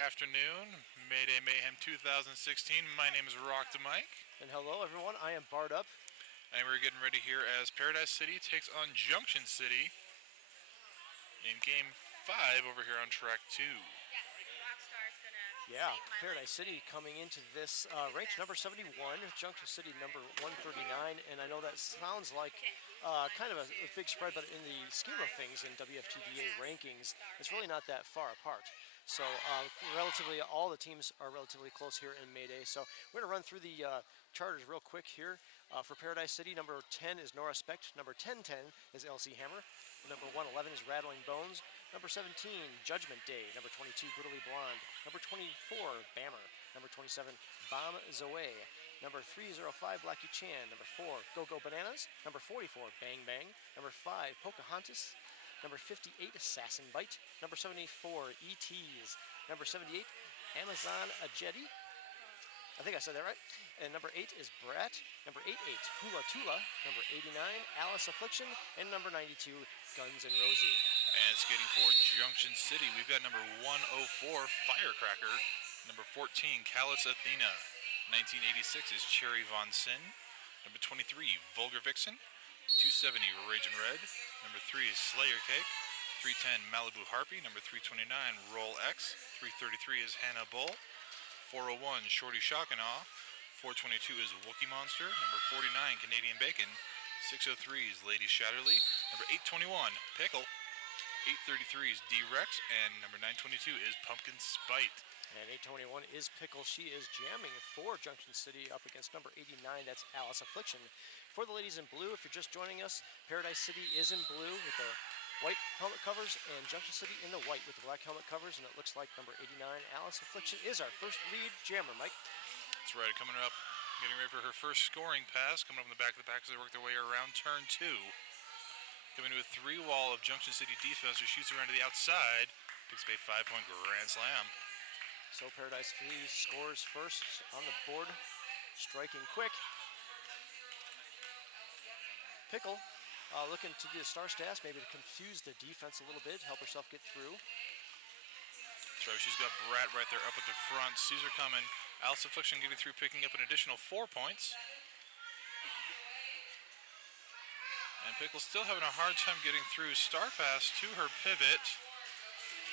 afternoon, Mayday Mayhem 2016. My name is Rock the Mike. And hello everyone, I am Bart Up. And we're getting ready here as Paradise City takes on Junction City in Game 5 over here on Track 2. Yeah, Paradise City coming into this ranked number 71, Junction City number 139, and I know that sounds like kind of a big spread, but in the scheme of things in WFTDA rankings, it's really not that far apart. So relatively, all the teams are relatively close here in Mayday. So we're going to run through the charters real quick here. For Paradise City, number 10 is Nora Specht. Number 1010 is LC Hammer. Number 111 is Rattling Bones. Number 17, Judgment Day. Number 22, Brutally Blonde. Number 24, Bammer. Number 27, Bomb Zoe. Number 305, Blackie Chan. Number 4, Go Go Bananas. Number 44, Bang Bang. Number 5, Pocahontas. Number 58, Assassin Bite. Number 74, ETs. Number 78, Amazon Ajeti. I think I said that right. And number 8 is Brat. Number 88, Hula Tula. Number 89, Alice Affliction. And number 92, Guns N' Rosie. And skating for Junction City, we've got number 104, Firecracker. Number 14, Callus Athena. 1986 is Cherry Von Sin. Number 23, Vulgar Vixen. 270, Ragin' Red. Number 3 is Slayer Cake. 310, Malibu Harpy. Number 329, Roll X. 333 is Hannah Bull. 401, Shorty Shockinaw. 422 is Wookie Monster. Number 49, Canadian Bacon. 603 is Lady Shatterly. Number 821, Pickle. 833 is D-Rex. And number 922 is Pumpkin Spite. And 821 is Pickle. She is jamming for Junction City up against number 89. That's Alice Affliction. For the ladies in blue, if you're just joining us, Paradise City is in blue with the white helmet covers, and Junction City in the white with the black helmet covers, and it looks like number 89, Alice Affliction, is our first lead jammer, Mike. That's right, coming up, getting ready for her first scoring pass, coming up in the back of the pack as they work their way around turn 2. Coming to a 3-wall of Junction City defense who shoots around to the outside, picks up a 5-point grand slam. So Paradise City scores first on the board, striking quick. Pickle looking to the star stats, maybe to confuse the defense a little bit, help herself get through. That's right, she's got Brat right there up at the front. Sees her coming. Alice Affliction getting through, picking up an additional 4 points. And Pickle's still having a hard time getting through. Star pass to her pivot.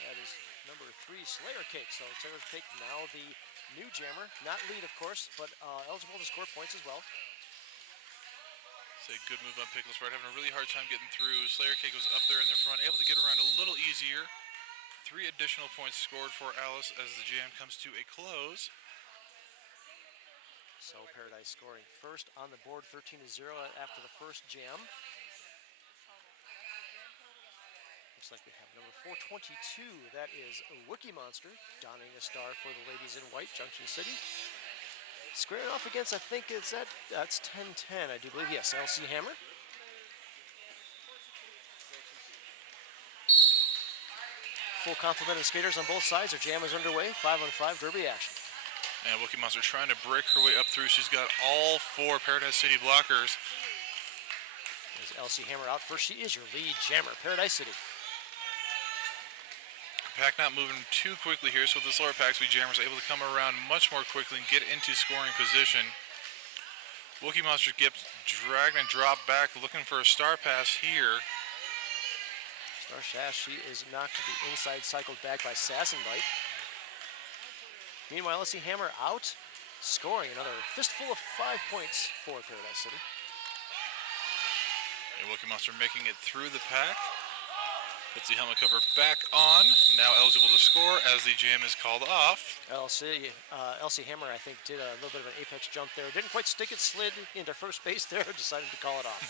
That is number 3, Slayer Cake. So Slayer Cake now the new jammer. Not lead, of course, but eligible to score points as well. It's a good move on Pickle's part, having a really hard time getting through. Slayer Cake was up there in the front, able to get around a little easier. 3 additional points scored for Alice as the jam comes to a close. So Paradise scoring first on the board, 13-0 after the first jam. Looks like we have number 422. That is Wookie Monster, donning a star for the ladies in white, Junction City. Squaring off against, I think it's that's 10-10, I do believe. Yes, LC Hammer. Full complement of skaters on both sides. Our jam is underway. 5-on-5 derby action. And Wookie Monster trying to break her way up through. She's got all 4 Paradise City blockers. Is LC Hammer out first? She is your lead jammer, Paradise City. Pack not moving too quickly here, so with this lower pack speed, jammers able to come around much more quickly and get into scoring position. Wookie Monster gets dragged and dropped back, looking for a star pass here. Star Sass, she is knocked to the inside, cycled back by Assassin Bite. Meanwhile, LC Hammer out, scoring another fistful of 5 points for Paradise City. And Wookie Monster making it through the pack. Puts the helmet cover back on. Now eligible to score as the jam is called off. LC Hammer, I think, did a little bit of an apex jump there. Didn't quite stick it, slid into first base there, decided to call it off.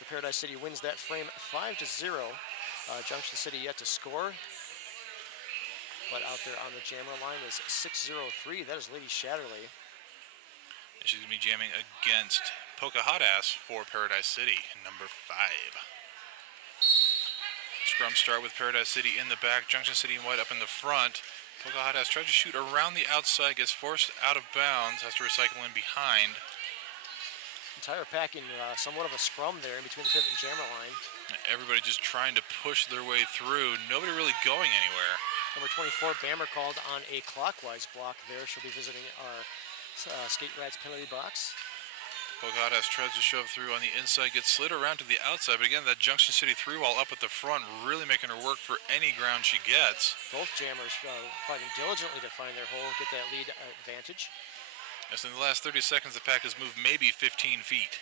So Paradise City wins that frame 5-0. Junction City yet to score. But out there on the jammer line is 603. That is Lady Shatterly. And she's going to be jamming against Pocahontas for Paradise City, number 5. Scrum start with Paradise City in the back, Junction City in white up in the front. Pocahontas tries to shoot around the outside, gets forced out of bounds, has to recycle in behind. entire pack in somewhat of a scrum there in between the pivot and jammer line. Everybody just trying to push their way through. Nobody really going anywhere. Number 24, Bammer, called on a clockwise block there. She'll be visiting our Skate Rats penalty box. Pocahontas tries to shove through on the inside, gets slid around to the outside, but again, that Junction City three-wall up at the front, really making her work for any ground she gets. Both jammers fighting diligently to find their hole, get that lead advantage. Yes, in the last 30 seconds, the pack has moved maybe 15 feet.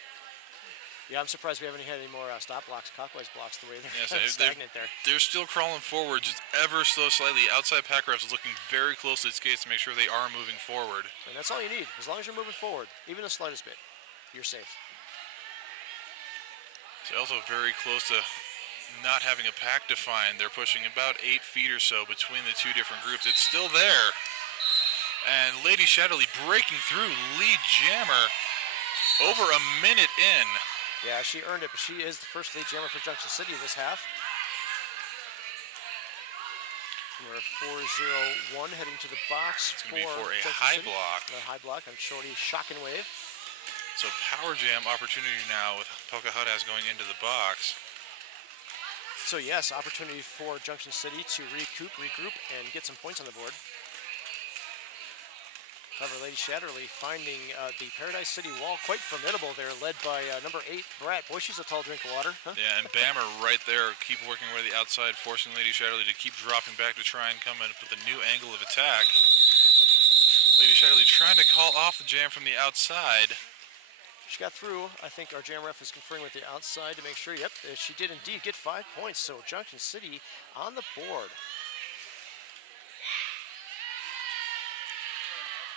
Yeah, I'm surprised we haven't had any more stop blocks, clockwise blocks the way they're Yes, stagnant there. They're still crawling forward, just ever so slightly. Outside pack refs is looking very closely at skates to make sure they are moving forward. And that's all you need. As long as you're moving forward, even the slightest bit, you're safe. So also very close to not having a pack defined. They're pushing about 8 feet or so between the two different groups. It's still there. And Lady Shatterly breaking through lead jammer over a minute in. Yeah, she earned it, but she is the first lead jammer for Junction City this half. Number 401 heading to the box. It's going to be for a Junction high City. block. A high block on Shorty Shocking Wave. So power jam opportunity now with Pocahontas going into the box. So yes, opportunity for Junction City to regroup, and get some points on the board. However, Lady Shatterly finding the Paradise City wall quite formidable there, led by number 8, Brat. Boy, she's a tall drink of water. Huh? Yeah, and Bammer right there, keep working over the outside, forcing Lady Shatterly to keep dropping back to try and come in with a new angle of attack. Lady Shatterly trying to call off the jam from the outside. She got through. I think our jam ref is conferring with the outside to make sure, yep, she did indeed get 5 points. So Junction City on the board.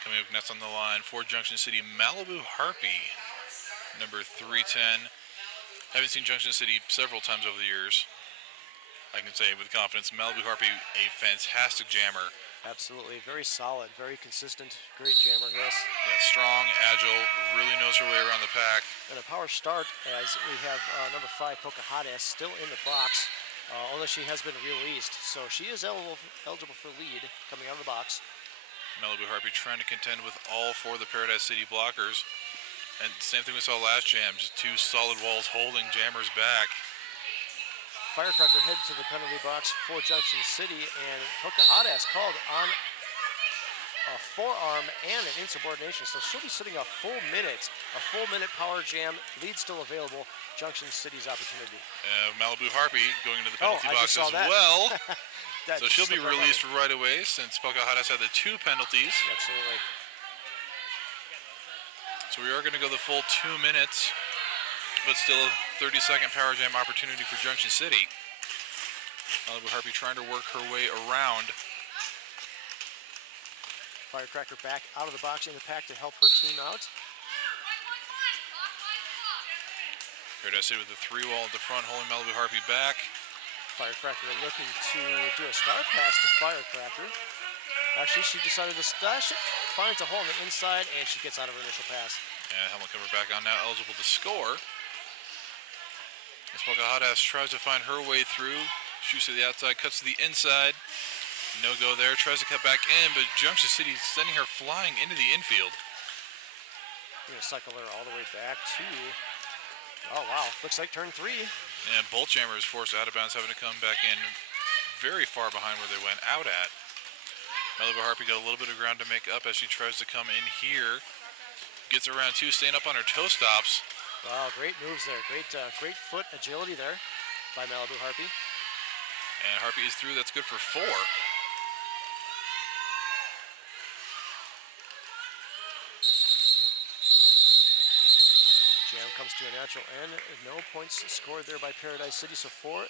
Coming up next on the line for Junction City, Malibu Harpy, number 310. Haven't seen Junction City several times over the years. I can say with confidence, Malibu Harpy, a fantastic jammer. Absolutely, very solid, very consistent, great jammer, yes. Yeah, strong, agile, really knows her way around the pack. And a power start as we have number 5, Pocahontas, still in the box, although she has been released. So she is eligible for lead coming out of the box. Malibu Harpy trying to contend with all 4 of the Paradise City blockers. And same thing we saw last jam, just 2 solid walls holding jammers back. Firecracker head to the penalty box for Junction City, and Pocahontas called on a forearm and an insubordination. So she'll be sitting a full minute power jam. Lead still available. Junction City's opportunity. Malibu Harpy going into the penalty I box just saw as that. well. That So she'll be slipped right released right away since Pocahontas had the 2 penalties. Absolutely. So we are going to go the full 2 minutes, but still a 30-second power jam opportunity for Junction City. Malibu Harpy trying to work her way around. Firecracker back out of the box in the pack to help her team out. Paradise City with the 3-wall at the front, holding Malibu Harpy back. Firecracker looking to do a star pass to Firecracker. Actually, she decided to stash it, finds a hole on the inside, and she gets out of her initial pass. And helmet cover back on now, eligible to score. As Pocahontas tries to find her way through, shoots to the outside, cuts to the inside. No go there, tries to cut back in, but Junction City sending her flying into the infield. We're going to cycle her all the way back to, oh wow, looks like turn 3. And both jammers forced out of bounds, having to come back in very far behind where they went out at. Malibu Harpy got a little bit of ground to make up as she tries to come in here. Gets around 2, staying up on her toe stops. Wow, great moves there. Great foot agility there by Malibu Harpy. And Harpy is through. That's good for 4. Jam comes to a natural end. No points scored there by Paradise City. So 4-0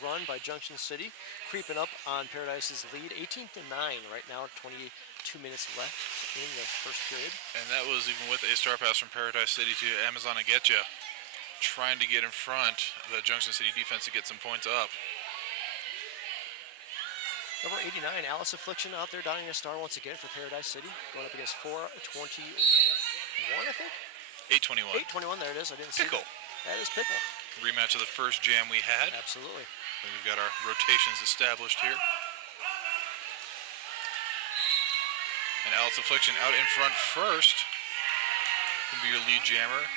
run by Junction City. Creeping up on Paradise's lead. 18-9 right now. 22 minutes left in the first period. And that was even with a star pass from Paradise City to Amazon Agetcha. Trying to get in front of the Junction City defense to get some points up. Number 89, Alice Affliction out there donning a star once again for Paradise City. Going up against 421, I think? 821. 821, there it is. I didn't see Pickle. That is Pickle. Rematch of the first jam we had. Absolutely. And we've got our rotations established here. And Alice Affliction out in front first. Can be your lead jammer.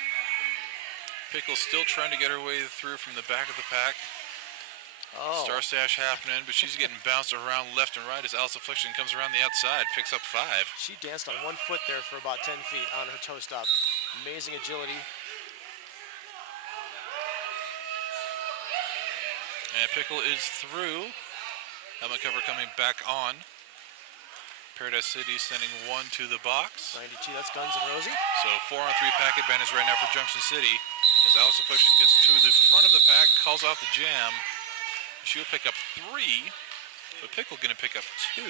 Pickle still trying to get her way through from the back of the pack. Oh. Star Stash happening, but she's getting bounced around left and right as Alice Affliction comes around the outside, picks up 5. She danced on 1 foot there for about 10 feet on her toe stop. Amazing agility. And Pickle is through. Helmet cover coming back on. Paradise City sending 1 to the box. 92, that's Guns and Rosie. So 4-on-3 pack advantage right now for Junction City. As Alice Affliction gets to the front of the pack, calls off the jam. She'll pick up 3, but Pickle gonna pick up 2.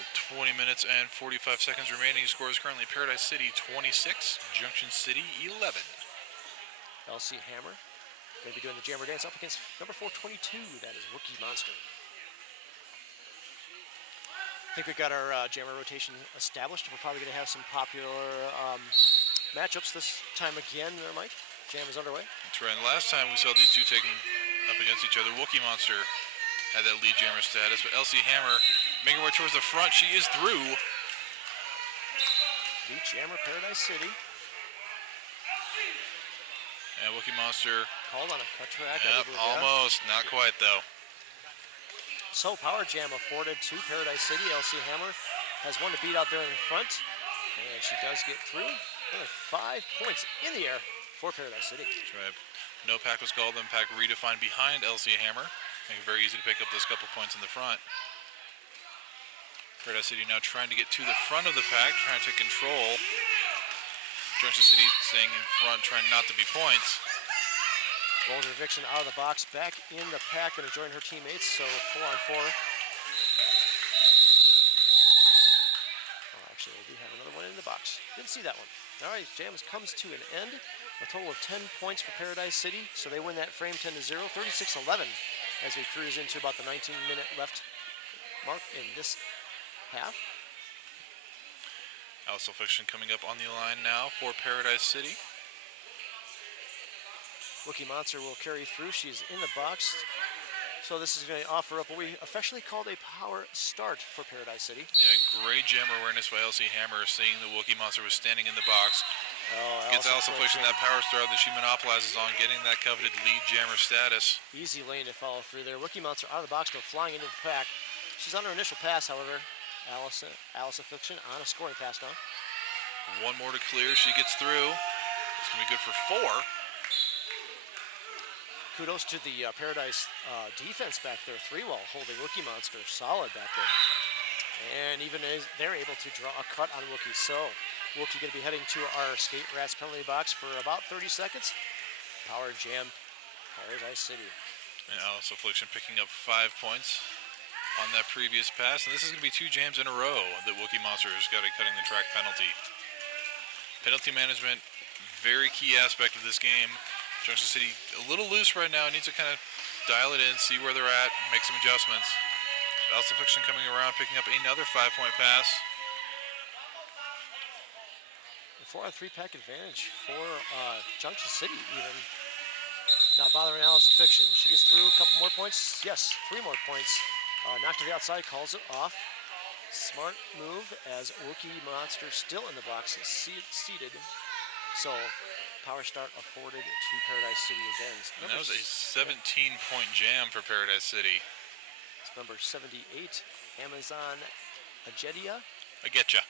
With 20 minutes and 45 seconds remaining, score is currently Paradise City 26, Junction City 11. LC Hammer going to be doing the jammer dance up against number 422. That is Rookie Monster. I think we've got our jammer rotation established. We're probably going to have some popular matchups this time again there, Mike. Jam is underway. That's right. And last time we saw these two taking up against each other, Wookie Monster had that lead jammer status, but LC Hammer making her way towards the front. She is through. Lead jammer, Paradise City. And Wookie Monster Called on a cut track. Yep, almost. Not quite, though. So power jam afforded to Paradise City. LC Hammer has one to beat out there in the front. And she does get through. Only 5 points in the air for Paradise City. That's right. No pack was called, then pack redefined behind LC Hammer. Making it very easy to pick up those couple points in the front. Paradise City now trying to get to the front of the pack, trying to take control. Junction City staying in front, trying not to be points. Boulder Vixen out of the box, back in the pack, going to join her teammates, so 4-on-4. Oh, actually, we do have another one in the box. Didn't see that one. All right, jam comes to an end. A total of 10 points for Paradise City, so they win that frame 10-0, 36-11, as we cruise into about the 19-minute left mark in this half. Alice Affliction coming up on the line now for Paradise City. Rookie Monster will carry through. She's in the box. So this is going to offer up what we affectionately called a power start for Paradise City. Yeah, great jammer awareness by LC Hammer, seeing the Wookie Monster was standing in the box. Oh, Gets Alice Affliction that power start that she monopolizes on, getting that coveted lead jammer status. Easy lane to follow through there. Rookie Monster out of the box, go flying into the pack. She's on her initial pass, however. Alice Affliction on a scoring pass now. 1 more to clear. She gets through. It's going to be good for 4. Kudos to the Paradise defense back there. 3-wall holding Rookie Monster solid back there. And even as they're able to draw a cut on Wookie. So Wookie going to be heading to our Skate Rats penalty box for about 30 seconds. Power jam, Paradise City. And Alice Affliction picking up 5 points on that previous pass. And this is going to be 2 jams in a row that Wookie Monster has got a cutting the track penalty. Penalty management, very key aspect of this game. Junction City a little loose right now. Needs to kind of dial it in, see where they're at, make some adjustments. Alice Affliction coming around, picking up another 5-point pass. A 4-on-3 pack advantage for Junction City even. Not bothering Alice Affliction. She gets through a couple more points. Yes, 3 more points. Knocked to the outside, calls it off. Smart move as Wookie Monster still in the box, seated. So power start afforded to Paradise City again. And that was a 17-point jam for Paradise City. It's number 78, Amazon Agetia. I get ya.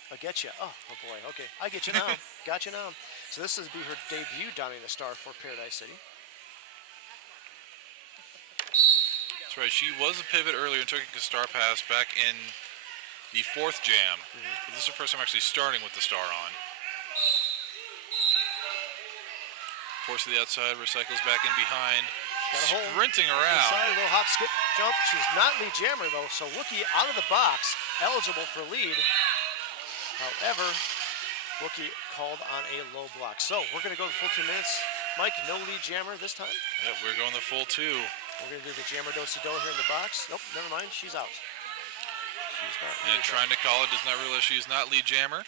Oh boy, okay. I get you now. Got you now. So this will be her debut donning the star for Paradise City. That's right. She was a pivot earlier and took a star pass back in the 4th jam. But this is the first time actually starting with the star on. Force to the outside, recycles back in behind. Sprinting around. Inside, a little hop, skip, jump. She's not lead jammer though, so Wookie out of the box, eligible for lead. However, Wookie called on a low block. So we're going to go the full 2 minutes. Mike, no lead jammer this time. Yep, we're going the full 2. We're going to do the jammer do-si-do here in the box. Nope, never mind, she's out. She's not and trying to call it, does not realize she's not lead jammer.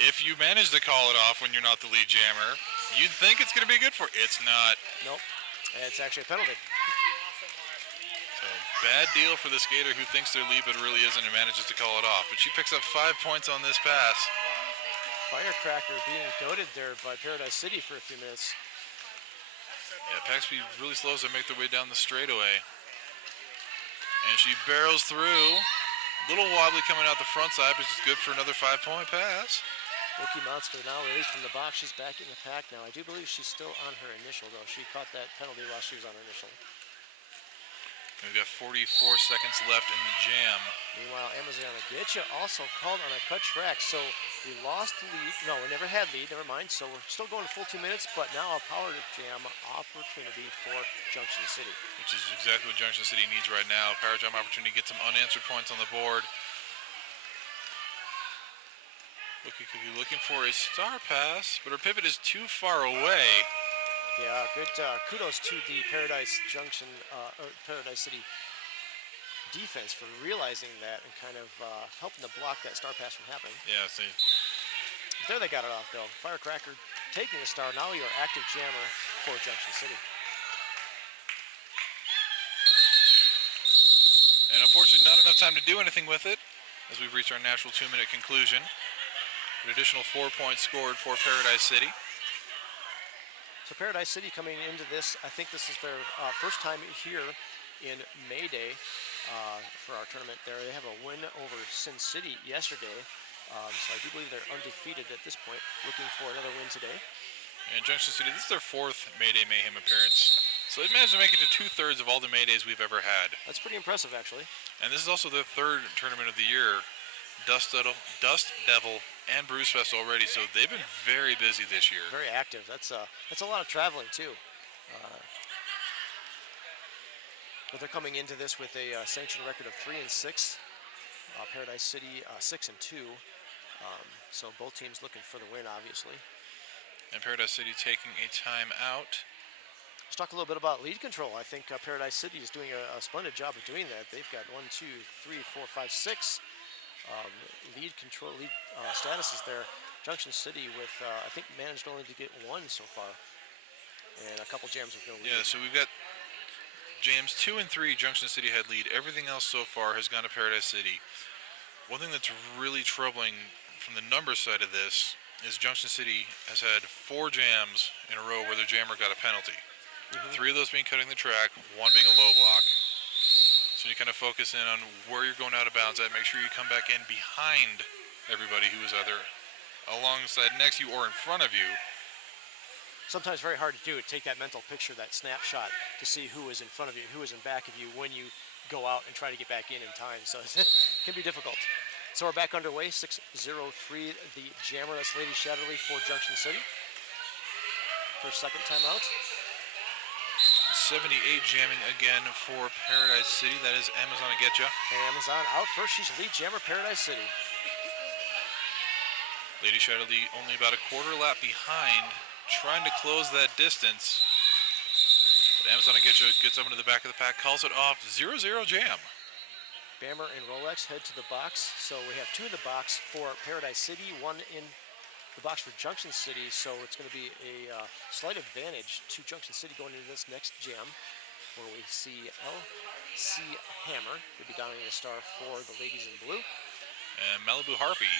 If you manage to call it off when you're not the lead jammer, you'd think it's going to be good for it. It's not. Nope. It's actually a penalty. So bad deal for the skater who thinks they're lead but really isn't and manages to call it off. But she picks up 5 points on this pass. Firecracker being goaded there by Paradise City for a few minutes. Yeah, pack speed really slows to make their way down the straightaway. And she barrels through. A little wobbly coming out the front side, but it's good for another 5-point pass. Rookie Monster now released from the box. She's back in the pack now. I do believe she's still on her initial, though. She caught that penalty while she was on her initial. We've got 44 seconds left in the jam. Meanwhile, Amazon Getcha also called on a cut track, so we lost the lead. No, we never had lead, never mind. So we're still going to full 2 minutes, but now a power jam opportunity for Junction City. Which is exactly what Junction City needs right now. Power jam opportunity to get some unanswered points on the board. Looking for a star pass, but her pivot is too far away. Yeah, good kudos to the Paradise City defense for realizing that and kind of helping to block that star pass from happening. Yeah, see. There they got it off, though. Firecracker taking the star. Now your active jammer for Junction City. And unfortunately, not enough time to do anything with it as we've reached our natural 2-minute conclusion. An additional 4 points scored for Paradise City. So Paradise City coming into this, I think this is their first time here in May Day for our tournament there. They have a win over Sin City yesterday, so I do believe they're undefeated at this point, looking for another win today. And Junction City, this is their 4th May Day Mayhem appearance. So they've managed to make it to 2/3 of all the May Days we've ever had. That's pretty impressive, actually. And this is also their 3rd tournament of the year. Dust Devil, and Bruce Fest already, so they've been very busy this year. Very active. That's a lot of traveling too. But they're coming into this with a sanctioned record of 3-6. Paradise City 6-2. So both teams looking for the win, obviously. And Paradise City taking a timeout. Let's talk a little bit about lead control. I think Paradise City is doing a splendid job of doing that. They've got 1, 2, 3, 4, 5, 6. Lead statuses there. Junction City with, I think, managed only to get 1 so far. And a couple jams with no lead. Yeah, so we've got jams 2 and 3, Junction City had lead. Everything else so far has gone to Paradise City. One thing that's really troubling from the numbers side of this is Junction City has had 4 jams in a row where their jammer got a penalty. 3 of those being cutting the track, 1 being a low block. So you kind of focus in on where you're going out of bounds at. Make sure you come back in behind everybody who is either alongside, next to you, or in front of you. Sometimes very hard to do it. Take that mental picture, that snapshot, to see who is in front of you, who is in back of you when you go out and try to get back in time. So it can be difficult. So we're back underway. 6:03, the jammer. That's Lady Shatterly for Junction City. First, second timeout. 78 jamming again for Paradise City. That is Amazon Getcha. Amazon out first. She's lead jammer, Paradise City. Lady Shatterly only about a quarter lap behind, trying to close that distance. But Amazon Getcha gets up into the back of the pack, calls it off. 0-0 jam. Bammer and Rolex head to the box. So we have 2 in the box for Paradise City, 1 in the box for Junction City, so it's going to be a slight advantage to Junction City going into this next jam, where we see LC Hammer will be downing the star for the ladies in blue. And Malibu Harpy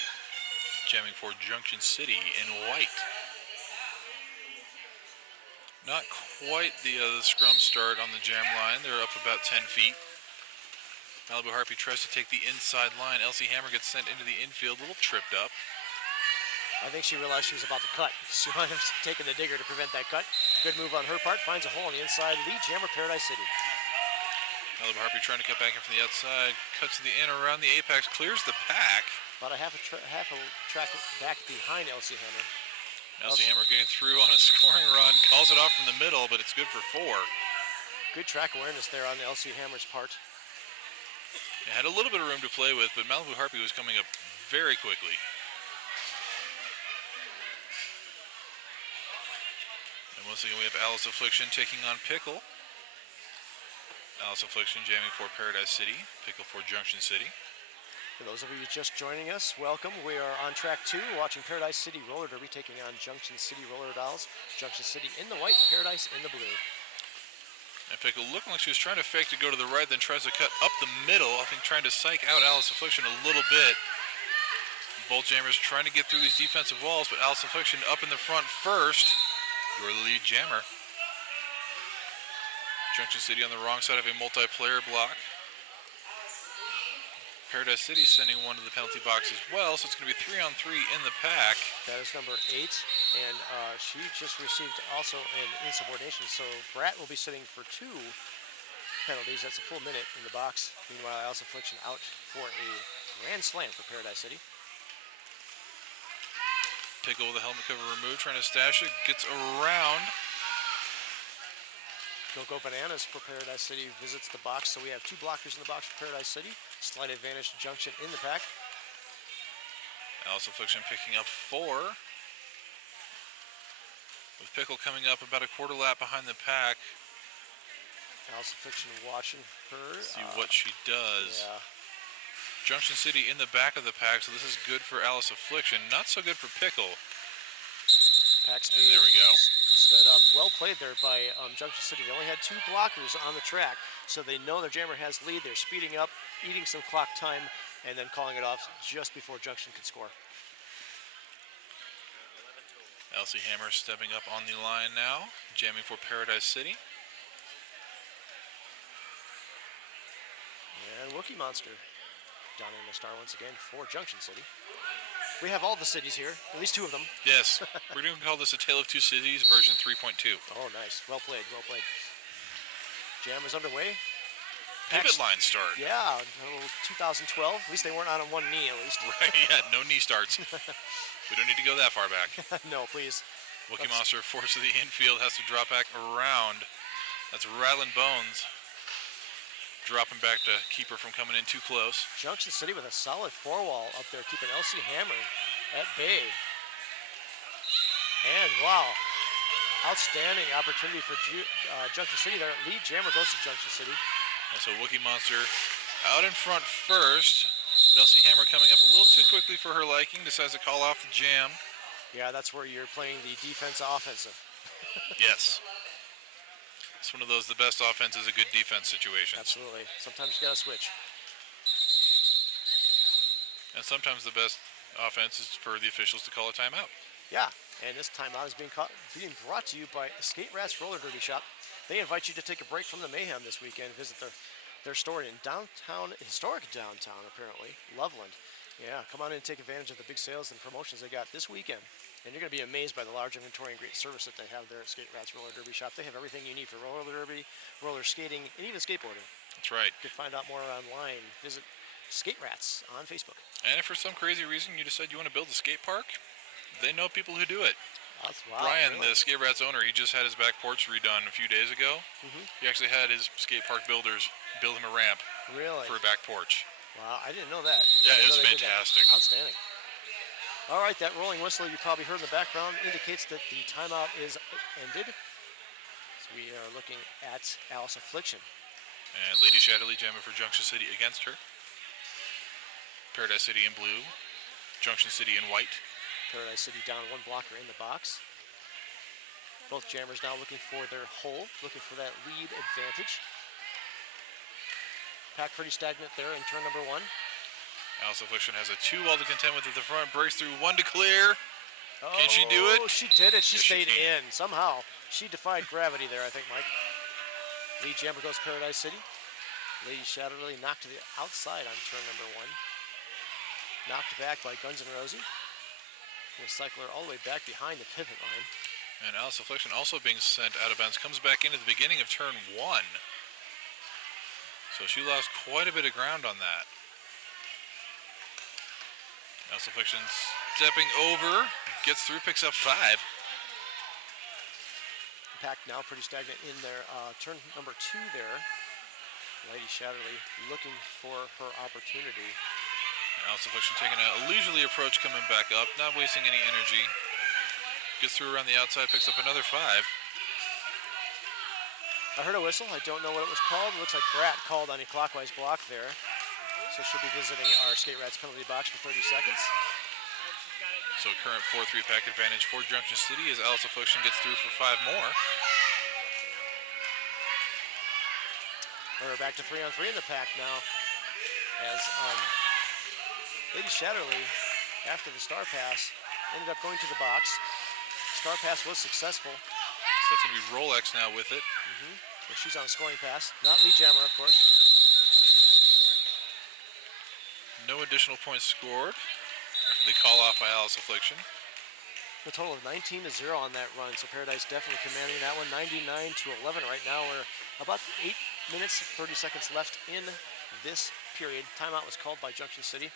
jamming for Junction City in white. Not quite the scrum start on the jam line. They're up about 10 feet. Malibu Harpy tries to take the inside line. LC Hammer gets sent into the infield, a little tripped up. I think she realized she was about to cut. She might have taken the digger to prevent that cut. Good move on her part. Finds a hole on the inside. Lead jammer, Paradise City. Malibu Harpy trying to cut back in from the outside. Cuts to the in around the apex. Clears the pack. About a half a track back behind LC Hammer. LC Hammer getting through on a scoring run. Calls it off from the middle, but it's good for 4. Good track awareness there on the LC Hammer's part. It had a little bit of room to play with, but Malibu Harpy was coming up very quickly. And once again, we have Alice Affliction taking on Pickle. Alice Affliction jamming for Paradise City, Pickle for Junction City. For those of you just joining us, welcome. We are on track 2, watching Paradise City Roller Derby taking on Junction City Roller Dolls. Junction City in the white, Paradise in the blue. And Pickle looking like she was trying to fake to go to the right, then tries to cut up the middle. I think trying to psych out Alice Affliction a little bit. Both jammers trying to get through these defensive walls, but Alice Affliction up in the front first. You're the lead jammer. Junction City on the wrong side of a multiplayer block. Paradise City sending one to the penalty box as well, so it's going to be 3-on-3 in the pack. That is number 8, and she just received also an insubordination, so Brat will be sitting for 2 penalties. That's a full minute in the box. Meanwhile, Alice Affliction out for a grand slam for Paradise City. Pickle with the helmet cover removed, trying to stash it, gets around. Go Bananas for Paradise City visits the box, so we have 2 blockers in the box for Paradise City. Slight advantage to Junction in the pack. Alice Affliction picking up 4. With Pickle coming up about a quarter lap behind the pack. Alice Affliction watching her. See what she does. Yeah. Junction City in the back of the pack, so this is good for Alice Affliction. Not so good for Pickle. Pack speed. And there we go. Sped up. Well played there by Junction City. They only had 2 blockers on the track, so they know their jammer has lead. They're speeding up, eating some clock time, and then calling it off just before Junction could score. Elsie Hammer stepping up on the line now, jamming for Paradise City. And Wookie Monster down in the star once again for Junction City. We have all the cities here, at least 2 of them. Yes, we're going to call this a Tale of Two Cities version 3.2. Oh, nice. Well played, well played. Jam is underway. Pivot line start. Yeah, 2012. At least they weren't on one knee, at least. Right, yeah, no knee starts. We don't need to go that far back. No, please. Wookie Monster forced to the infield, has to drop back around. That's Rattling Bones. Dropping back to keep her from coming in too close. Junction City with a solid 4-wall up there, keeping LC Hammer at bay. And wow, outstanding opportunity for Junction City there. Lead jammer goes to Junction City. And so Wookie Monster out in front first. But LC Hammer coming up a little too quickly for her liking, decides to call off the jam. Yeah, that's where you're playing the defense-offensive. Yes. It's one of those, the best offense is a good defense situation. Absolutely. Sometimes you gotta switch. And sometimes the best offense is for the officials to call a timeout. Yeah, and this timeout is being brought to you by Skate Rats Roller Derby Shop. They invite you to take a break from the mayhem this weekend. Visit their store in historic downtown, apparently, Loveland. Yeah, come on in and take advantage of the big sales and promotions they got this weekend. And you're going to be amazed by the large inventory and great service that they have there at Skate Rats Roller Derby Shop. They have everything you need for roller derby, roller skating, and even skateboarding. That's right. You can find out more online. Visit Skate Rats on Facebook. And if for some crazy reason you decide you want to build a skate park, they know people who do it. Wow, Brian, really? the Skate Rats owner, he just had his back porch redone a few days ago. He actually had his skate park builders build him a ramp Really? for a back porch. Wow, I didn't know that. Yeah, I didn't it was know they did that. fantastic. Outstanding. All right, that rolling whistle you probably heard in the background indicates that the timeout is ended. So we are looking at Alice Affliction. And Lady Shadowly jamming for Junction City against her. Paradise City in blue. Junction City in white. Paradise City down 1 blocker in the box. Both jammers now looking for their hole, looking for that lead advantage. Pack pretty stagnant there in turn number 1. Alice Affliction has a 2-wall to contend with at the front. Breaks through 1 to clear. Can she do it? Oh, she did it. She Yes, she stayed can. in somehow. She defied gravity there, I think, Mike. Lead jammer goes Paradise City. Lady Shadowly knocked to the outside on turn number 1. Knocked back by Guns N' Rosie. We'll cycle her all the way back behind the pivot line. And Alice Affliction also being sent out of bounds. Comes back into the beginning of turn 1. So she lost quite a bit of ground on that. Alice Affliction stepping over. Gets through, picks up 5. Pack now pretty stagnant in their turn number 2 there. Lady Shadowly looking for her opportunity. Alice Affliction taking a leisurely approach, coming back up, not wasting any energy. Gets through around the outside, picks up another 5. I heard a whistle. I don't know what it was called. It looks like Brat called on a clockwise block there. So she'll be visiting our Skate Rats penalty box for 30 seconds. So current 4-3 pack advantage for Junction City as Alice Affliction gets through for 5 more. We're back to 3-on-3 in the pack now. As Lady Shatterly, after the star pass, ended up going to the box. Star pass was successful. So it's going to be Rolex now with it. And she's on a scoring pass. Not Lee Jammer, of course. No additional points scored after the call off by Alice Affliction. A total of 19-0 on that run. So Paradise definitely commanding that one. 99-11 right now. We're about 8 minutes, 30 seconds left in this period. Timeout was called by Junction City.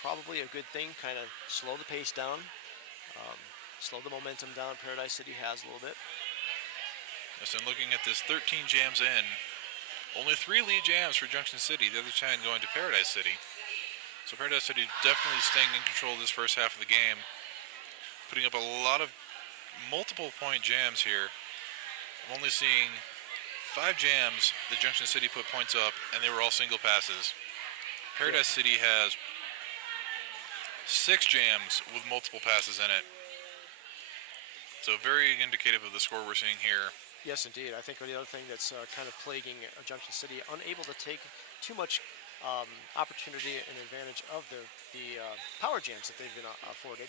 Probably a good thing. Kind of slow the pace down. Slow the momentum down. Paradise City has a little bit. Yes, and looking at this, 13 jams in. Only 3 lead jams for Junction City. The other 10 going to Paradise City. So Paradise City definitely staying in control of this first half of the game. Putting up a lot of multiple point jams here. I'm only seeing 5 jams that Junction City put points up, and they were all single passes. Paradise City has 6 jams with multiple passes in it. So very indicative of the score we're seeing here. Yes, indeed. I think the other thing that's kind of plaguing Junction City, unable to take too much opportunity and advantage of the power jams that they've been afforded.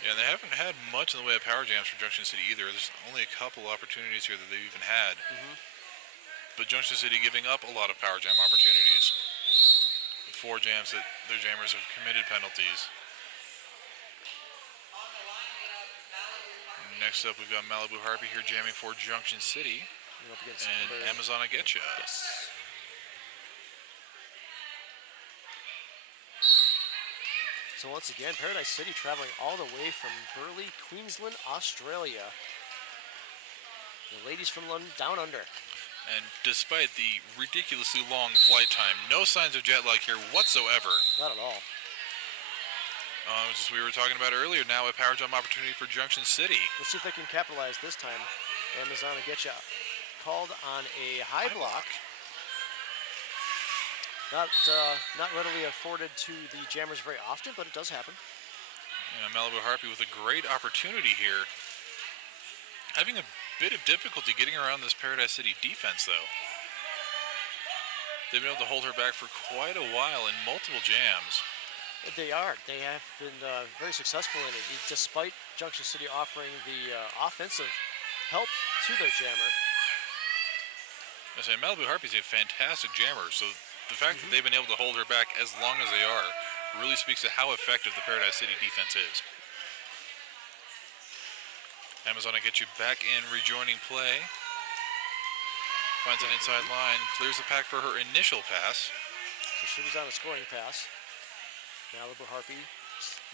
Yeah, and they haven't had much in the way of power jams for Junction City either. There's only a couple opportunities here that they've even had. But Junction City giving up a lot of power jam opportunities. With 4 jams that their jammers have committed penalties. Next up, we've got Malibu Harpy here jamming for Junction City. Up against And Amazon I Getcha. Yes. So once again, Paradise City traveling all the way from Burleigh, Queensland, Australia. The ladies from London down under. And despite the ridiculously long flight time, no signs of jet lag here whatsoever. Not at all. As we were talking about earlier, now a power jump opportunity for Junction City. Let's see if they can capitalize this time. Amazon I Getcha called on a high block. Not readily afforded to the jammers very often, but it does happen. Yeah, Malibu Harpy with a great opportunity here. Having a bit of difficulty getting around this Paradise City defense, though. They've been able to hold her back for quite a while in multiple jams. They are. They have been very successful in it, despite Junction City offering the offensive help to their jammer. I say Malibu Harpy is a fantastic jammer, so the fact that they've been able to hold her back as long as they are really speaks to how effective the Paradise City defense is. Amazon, I get you back in, rejoining play. Finds an inside line, clears the pack for her initial pass. So she was on a scoring pass. Malibu Harpy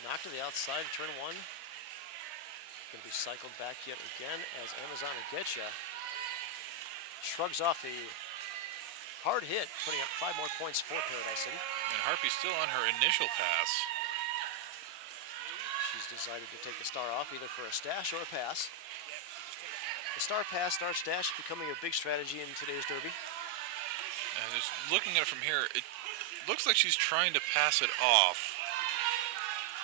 knocked to the outside, turn 1. Going to be cycled back yet again as Amazon I Getcha shrugs off a hard hit, putting up 5 more points for Paradise City. And Harpy's still on her initial pass. She's decided to take the star off either for a stash or a pass. The star pass, star stash becoming a big strategy in today's derby. And just looking at it from here, it looks like she's trying to pass it off,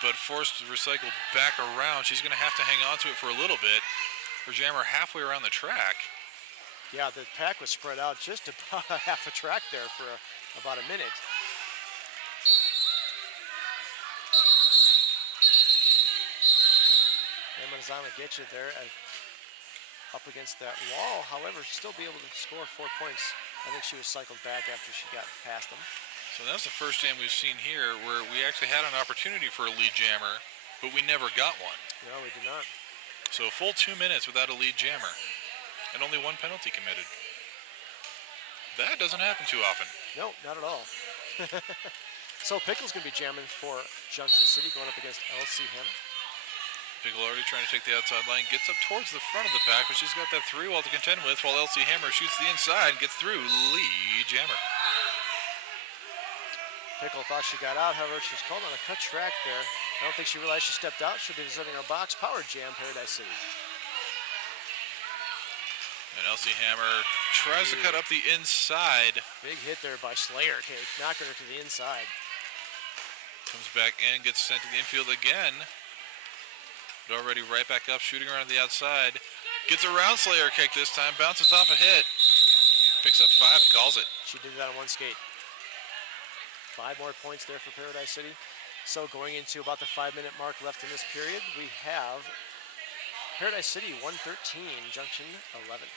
but forced to recycle back around. She's going to have to hang on to it for a little bit. Her jammer halfway around the track. Yeah, the pack was spread out just about half a track there for about a minute. Amazon I Getcha there up against that wall. However, still be able to score 4 points. I think she was cycled back after she got past them. So that's the first jam we've seen here where we actually had an opportunity for a lead jammer, but we never got one. No, we did not. So a full 2 minutes without a lead jammer, and only 1 penalty committed. That doesn't happen too often. No, not at all. So Pickle's going to be jamming for Junction City, going up against LC Hammer. Pickle already trying to take the outside line, gets up towards the front of the pack, but she's got that 3-wall to contend with, while LC Hammer shoots the inside and gets through lead jammer. Pickle thought she got out, however, she's called on a cut track there. I don't think she realized she stepped out. She'll be visiting our box. Power jam, Paradise City. And LC Hammer tries to cut up the inside. Big hit there by Slayer, knocking her to the inside. Comes back in, gets sent to the infield again. But already right back up, shooting around the outside. Gets a round Slayer kick this time, bounces off a hit. Picks up 5 and calls it. She did that on one skate. 5 more points there for Paradise City. So going into about the 5-minute mark left in this period, we have Paradise City 113, Junction 11.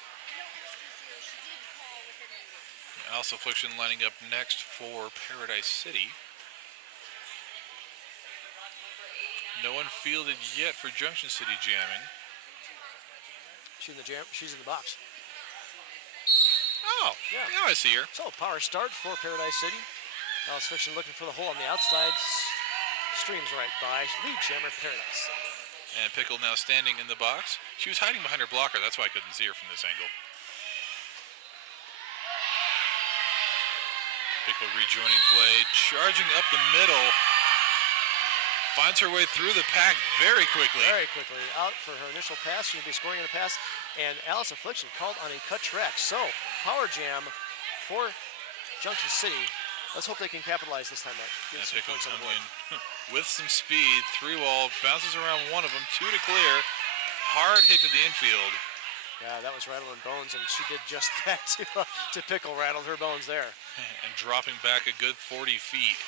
Alice Affliction lining up next for Paradise City. No one fielded yet for Junction City jamming. She's in the jam. She's in the box. Oh, Yeah. now I see her. So power start for Paradise City. Alice Fiction looking for the hole on the outside. Streams right by. Lead jammer Paradise. And Pickle now standing in the box. She was hiding behind her blocker. That's why I couldn't see her from this angle. Pickle rejoining play, charging up the middle. Finds her way through the pack very quickly. Very quickly. Out for her initial pass. She'll be scoring in a pass. And Alice Affliction called on a cut track. So, power jam for Junction City. Let's hope they can capitalize this time. And Pickle coming in with some speed. 3-wall, bounces around one of them. 2 to clear. Hard hit to the infield. Yeah, that was rattling bones, and she did just that to Pickle. Rattled her bones there. And dropping back a good 40 feet.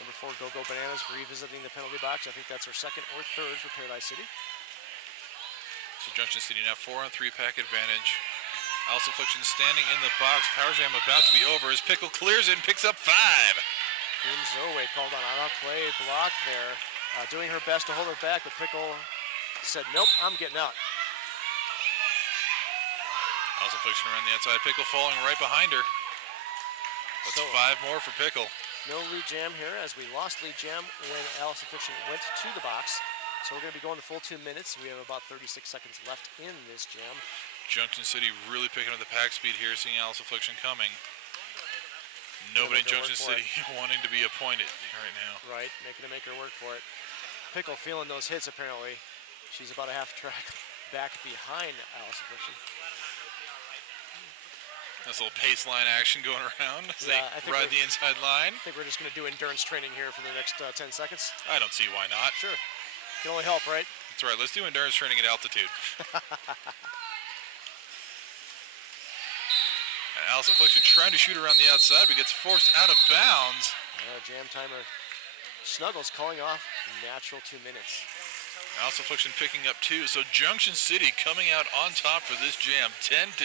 Number 4, Go Go Bananas, revisiting the penalty box. I think that's her second or third for Paradise City. So Junction City now 4-on-3 pack advantage. Alice Affliction standing in the box. Power jam about to be over as Pickle clears it and picks up 5. Boom Zoe called on play block there. Doing her best to hold her back, but Pickle said, nope, I'm getting out. Alice Affliction around the outside. Pickle falling right behind her. That's So, 5 more for Pickle. No lead jam here, as we lost lead jam when Alice Affliction went to the box. So we're going to be going the full 2 minutes. We have about 36 seconds left in this jam. Junction City really picking up the pack speed here, seeing Alice Affliction coming. Nobody in Junction City wanting to be appointed right now. Right, making to make her work for it. Pickle feeling those hits, apparently. She's about a half track back behind Alice Affliction. Nice little pace line action going around as Yeah, they ride the inside line. I think we're just going to do endurance training here for the next 10 seconds. I don't see why not. Sure. Can only help, right? That's right. Let's do endurance training at altitude. Alice Affliction trying to shoot around the outside, but gets forced out of bounds. Jam timer. Snuggles calling off natural 2 minutes. Alice Affliction picking up 2. So Junction City coming out on top for this jam, 10-2.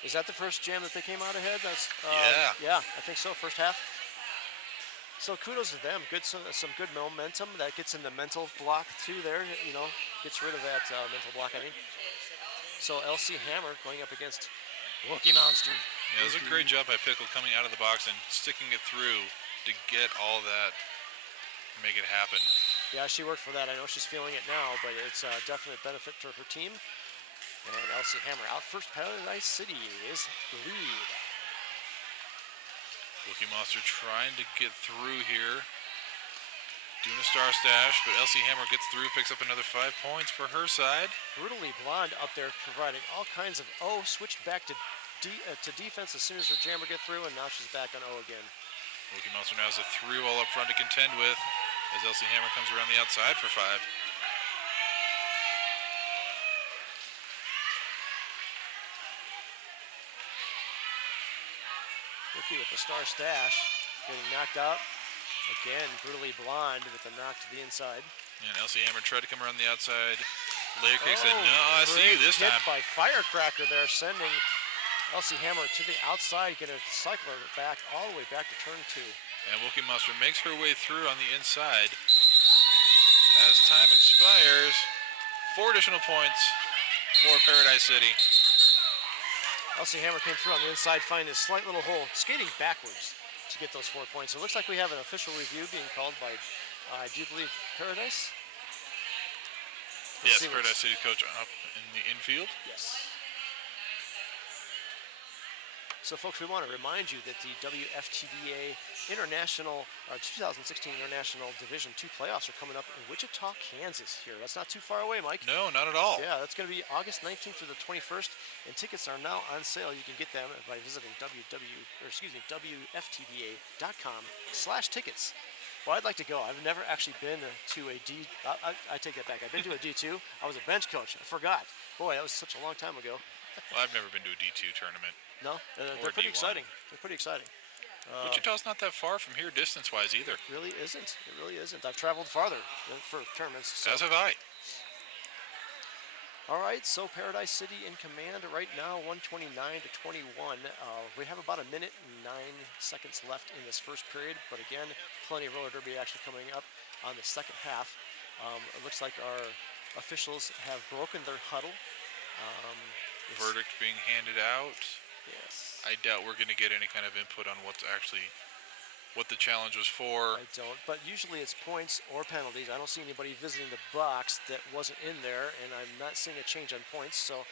Is that the first jam that they came out ahead? That's Yeah. Yeah, I think so. First half. So kudos to them. Good, some good momentum that gets in the mental block too. There, gets rid of that mental block. I mean. So LC Hammer going up against Wookie Monster. Yeah, it was a great job by Pickle coming out of the box and sticking it through to get all that, make it happen. Yeah, she worked for that. I know she's feeling it now, but it's a definite benefit to her team. And LC Hammer out first. Paradise City is the lead. Wookie Monster trying to get through here. Doing a star stash, but LC Hammer gets through, picks up another 5 points for her side. Brutally Blonde up there providing all kinds of switched back to defense as soon as her jammer get through, and now she's back on O again. Wookie Monster now has a 3-wall up front to contend with as LC Hammer comes around the outside for 5. Wookie with the star stash, getting knocked out. Again, Brutally Blonde with the knock to the inside. And LC Hammer tried to come around the outside. Layer kick said, no, I see you this hit time. By Firecracker there, sending LC Hammer to the outside, get a cycler back, all the way back to turn 2. And Wookie Monster makes her way through on the inside. As time expires, 4 additional points for Paradise City. LC Hammer came through on the inside, finding a slight little hole, skating backwards to get those 4 points. So it looks like we have an official review being called by, I do believe, Paradise. Yes, Paradise City coach up in the infield. Yes. So, folks, we want to remind you that the WFTDA International, 2016 International Division II playoffs are coming up in Wichita, Kansas here. That's not too far away, Mike. No, not at all. Yeah, that's going to be August 19th through the 21st, and tickets are now on sale. You can get them by visiting WFTDA.com/tickets. Well, I'd like to go. I've never actually been to a D. I take that back. I've been to a D2. I was a bench coach. I forgot. Boy, that was such a long time ago. Well, I've never been to a D2 tournament. No, Or they're pretty D1. exciting. They're pretty exciting. Wichita's not that far from here distance-wise either. It really isn't. It really isn't. I've traveled farther for tournaments. So. As have I. All right, so Paradise City in command right now, 129 to 21. We have about a minute and 9 seconds left in this first period, but again, plenty of roller derby action coming up on the second half. It looks like our officials have broken their huddle. Verdict being handed out. Yes. I doubt we're going to get any kind of input on what the challenge was for. I don't, but usually it's points or penalties. I don't see anybody visiting the box that wasn't in there, and I'm not seeing a change on points. So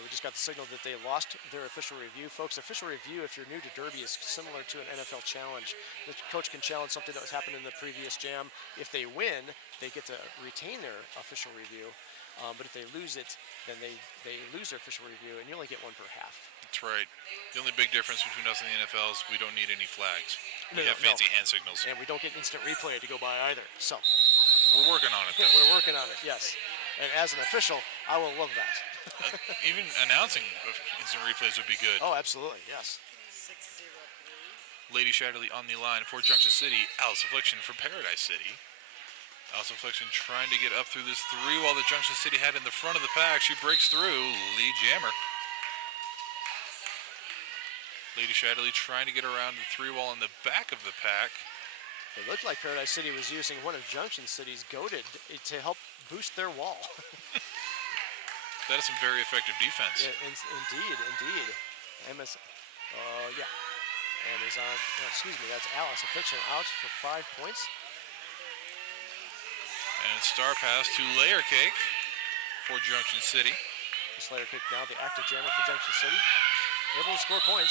we just got the signal that they lost their official review. Folks, official review, if you're new to Derby, is similar to an NFL challenge. The coach can challenge something that was happened in the previous jam. If they win, they get to retain their official review. But if they lose it, then they lose their official review, and you only get one per half. That's right. The only big difference between us and the NFL is we don't need any flags. We have No. fancy hand signals. And we don't get instant replay to go by either. So We're working on it, though. we're working on it, yes. And as an official, I will love that. Even announcing instant replays would be good. Oh, absolutely, yes. Lady Shatterly on the line for Junction City. Alice Affliction for Paradise City. Alice Affliction trying to get up through this three while the Junction City had in the front of the pack. She breaks through. Lee Jammer. Lady Shatterly trying to get around the three wall in the back of the pack. It looked like Paradise City was using one of Junction City's goaded to help boost their wall. That is some very effective defense. Indeed. Amazon, that's Alice Affliction out for 5 points. And star pass to Layer Cake for Junction City. This Layer Cake now the active jammer for Junction City. Able to score points.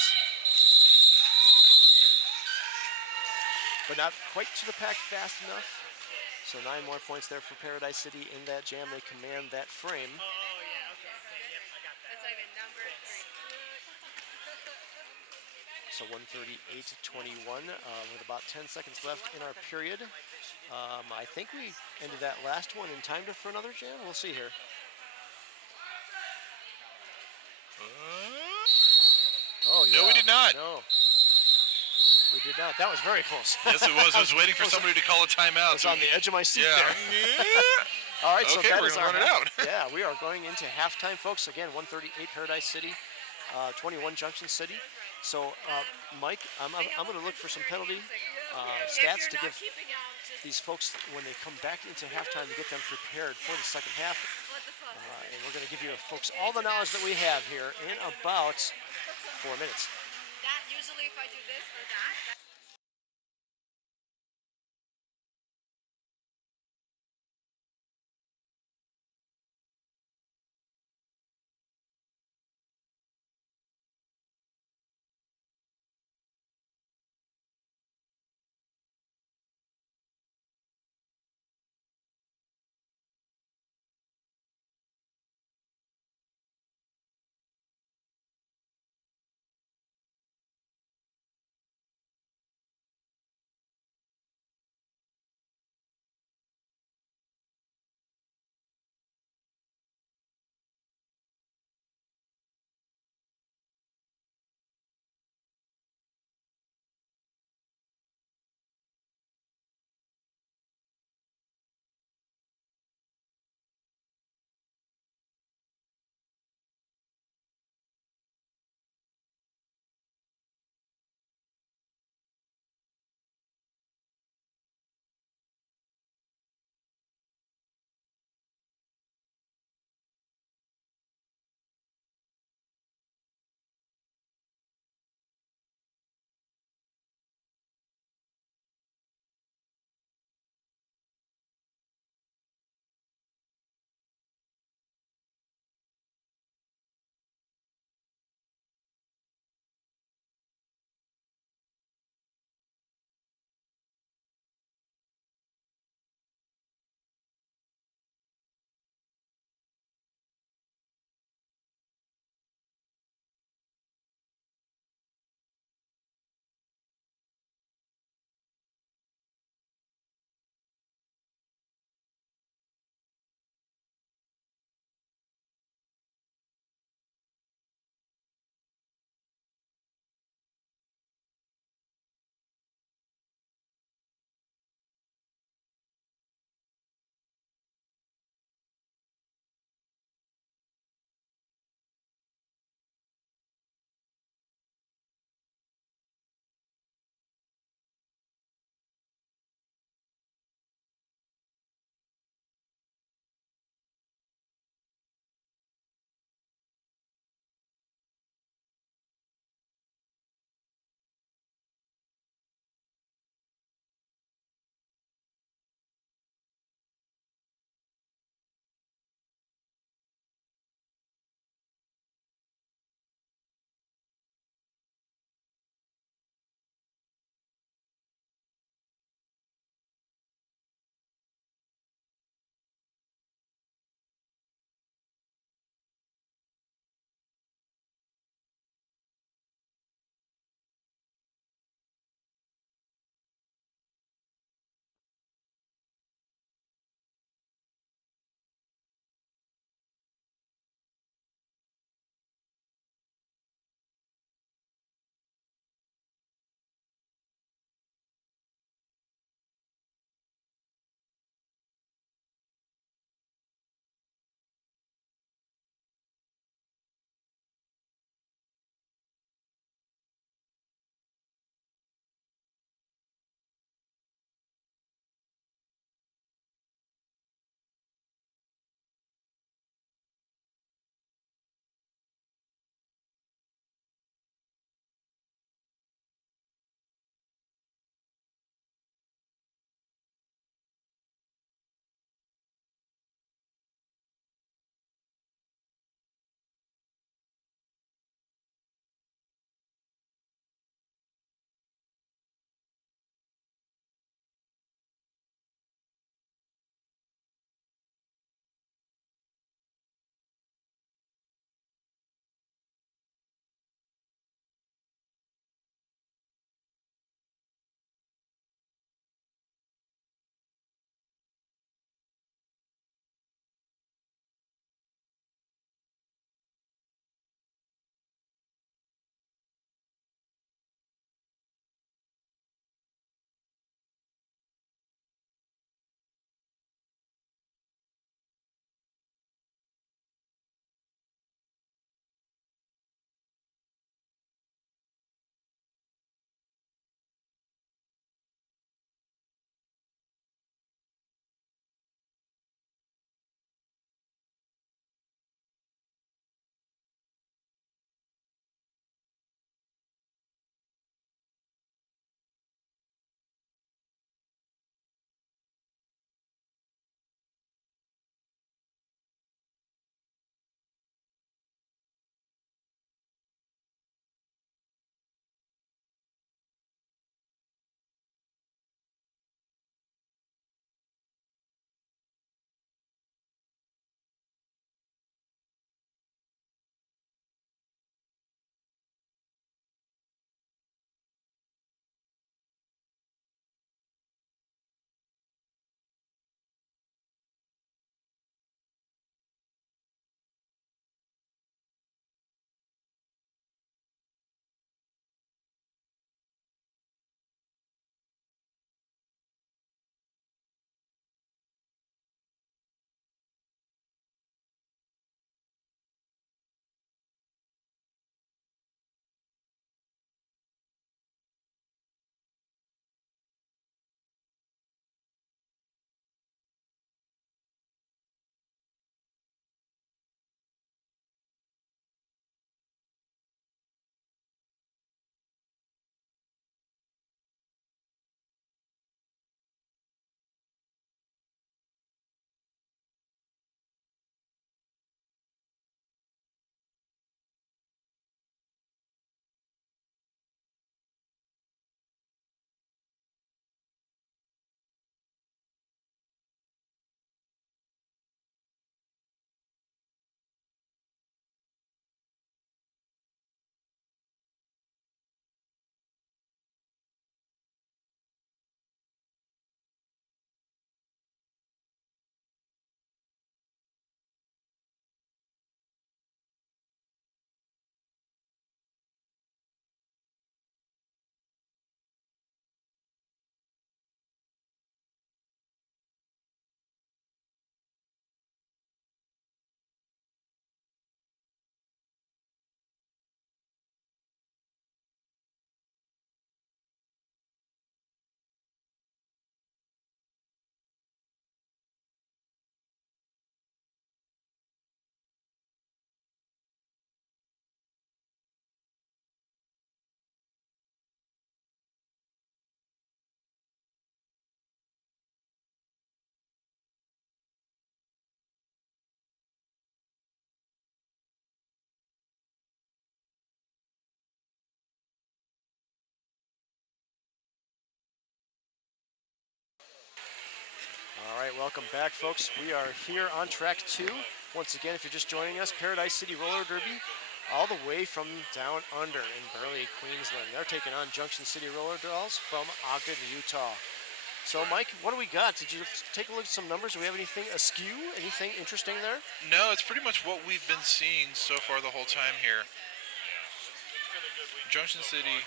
But not quite to the pack fast enough. So 9 more points there for Paradise City in that jam. They command that frame. Oh, yeah, okay. Yep, I got that. That's like a number 3. So 138-21 with about 10 seconds left in our period. I think we ended that last one in time for another jam. We'll see here. Oh, yeah. No, we did not. No. We did not. That was very close. Yes, it was. I was waiting for somebody to call a timeout. I was on the edge of my seat Yeah. there. All right, so Okay, that we're is gonna our run it out. Yeah, we are going into halftime, folks. Again, 138 Paradise City, 21 Junction City. So, Mike, I'm going to look for some penalty stats to give these folks when they come back into halftime to get them prepared for the second half. And we're going to give you folks all the knowledge that we have here in about 4 minutes. That usually if I do this or that right, welcome back, folks. We are here on track 2. Once again, if you're just joining us, Paradise City Roller Derby, all the way from down under in Burley, Queensland. They're taking on Junction City Roller Dolls from Ogden, Utah. So, Mike, what do we got? Did you take a look at some numbers? Do we have anything askew? Anything interesting there? No, it's pretty much what we've been seeing so far the whole time here. Junction City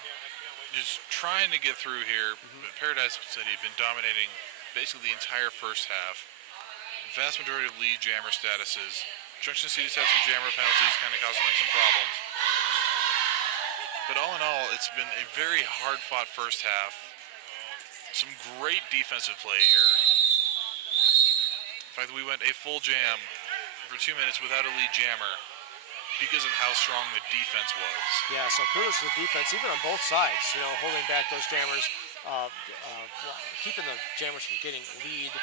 is trying to get through here, but Paradise City have been dominating basically the entire first half. Vast majority of lead jammer statuses. Junction City's had some jammer penalties, kind of causing them some problems. But all in all, it's been a very hard-fought first half. Some great defensive play here. In fact, we went a full jam for 2 minutes without a lead jammer because of how strong the defense was. Yeah, so kudos to the defense, even on both sides, holding back those jammers, keeping the jammers from getting lead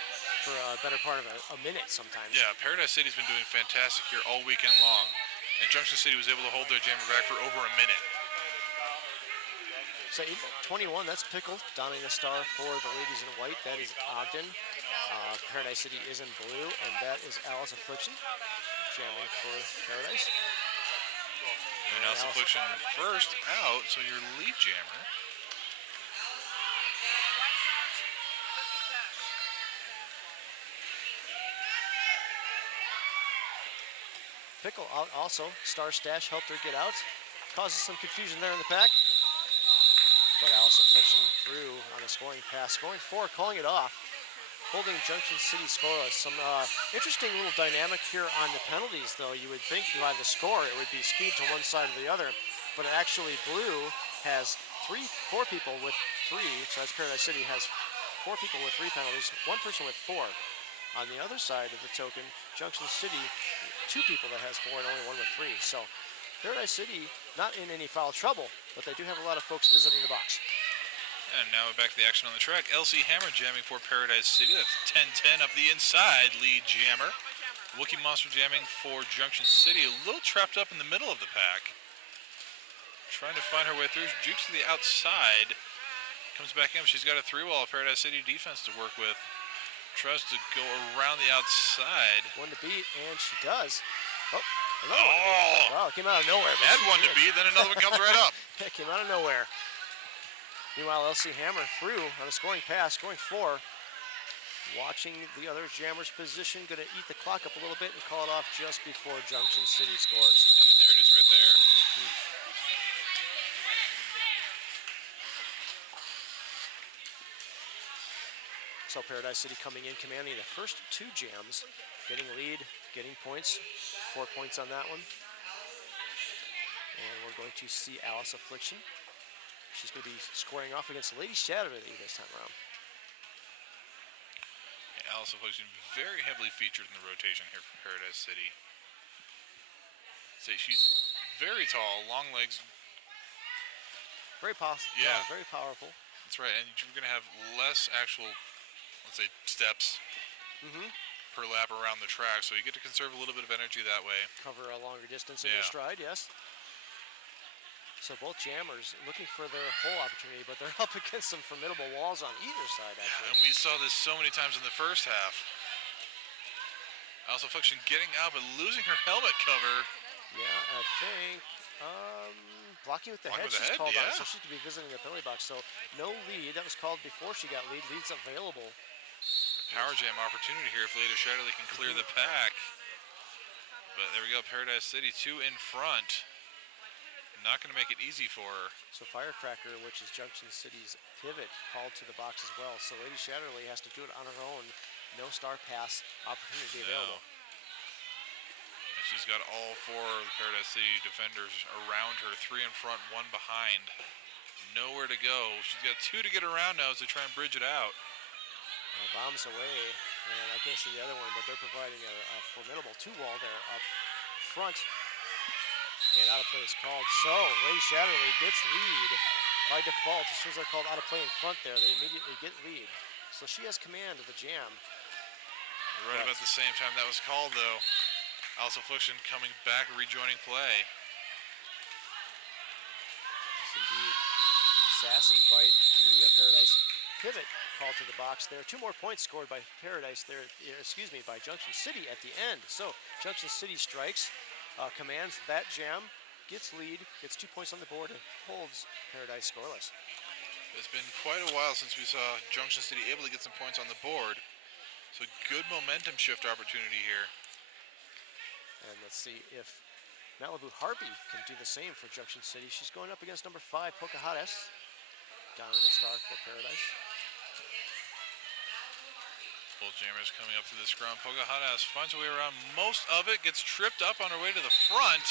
for a better part of a minute sometimes. Yeah, Paradise City's been doing fantastic here all weekend long, and Junction City was able to hold their jammer back for over a minute. So 21, that's Pickle, donning the star for the ladies in white. That is Ogden. Paradise City is in blue, and that is Alice Affliction, jamming for Paradise. And Alice Affliction first out, so your lead jammer. Pickle out also. Star Stash helped her get out. Causes some confusion there in the pack. But Alice Affliction through on a scoring pass. Scoring 4, calling it off. Holding Junction City scoreless. Some interesting little dynamic here on the penalties, though. You would think by the score it would be skewed to one side or the other. But actually, blue has 4 people with 3. So that's Paradise City has 4 people with 3 penalties. 1 person with 4. On the other side of the token, Junction City, 2 people that has 4 and only 1 with 3. So Paradise City not in any foul trouble, but they do have a lot of folks visiting the box. And now back to the action on the track. LC Hammer jamming for Paradise City. That's 10-10 up the inside, lead jammer. Wookie Monster jamming for Junction City. A little trapped up in the middle of the pack. Trying to find her way through. Jukes to the outside. Comes back in. She's got a 3-wall of Paradise City defense to work with. Tries to go around the outside. One to beat, and she does. Oh, another Oh! one to beat. Wow, it came out of nowhere. but Had she one to did. beat, then another one comes right up. It came out of nowhere. Meanwhile, LC Hammer through on a scoring pass, scoring 4. Watching the other jammer's position, going to eat the clock up a little bit and call it off just before Junction City scores. And there it is right there. So Paradise City coming in, commanding the first 2 jams, getting lead, getting points, 4 points on that one. And we're going to see Alice Affliction. She's going to be scoring off against Lady Shatterly this time around. Alice Affliction very heavily featured in the rotation here for Paradise City. She's very tall, long legs. Very powerful. Yeah. Very powerful. That's right, and you're going to have less actual, let's say, steps per lap around the track, so you get to conserve a little bit of energy that way. Cover a longer distance in your stride, yes. So both jammers looking for their hole opportunity, but they're up against some formidable walls on either side, Yeah, actually. and we saw this so many times in the first half. Alice Affliction getting out, but losing her helmet cover. Yeah, I think blocking with the Blocking head with the she's head, called on, yeah. so she's going to be visiting the penalty box. So no lead. That was called before she got lead. Lead's available. A power jam opportunity here if Lady Shatterly can clear the pack. But there we go, Paradise City 2 in front. Not going to make it easy for her. So Firecracker, which is Junction City's pivot, called to the box as well. So Lady Shatterly has to do it on her own. No star pass opportunity available. And she's got all 4 of the Paradise City defenders around her, 3 in front, 1 behind. Nowhere to go. She's got 2 to get around now as they try and bridge it out. Bombs away, and I can't see the other one, but they're providing a formidable 2-wall there up front. And out of play is called. So Lady Shatterly gets lead by default. As soon as they're called out of play in front there, they immediately get lead. So she has command of the jam. Right about the same time that was called, though. Alice Affliction coming back, rejoining play. Yes, indeed. Sass and Bite, the Paradise pivot, called to the box there. 2 more points scored by Paradise there, by Junction City at the end. So Junction City strikes, commands that jam, gets lead, gets 2 points on the board, and holds Paradise scoreless. It's been quite a while since we saw Junction City able to get some points on the board. So good momentum shift opportunity here. And let's see if Malibu Harpy can do the same for Junction City. She's going up against number 5, Pocahontas. Down in the star for Paradise. Both jammers coming up to the scrum. Pocahontas finds her way around most of it, gets tripped up on her way to the front,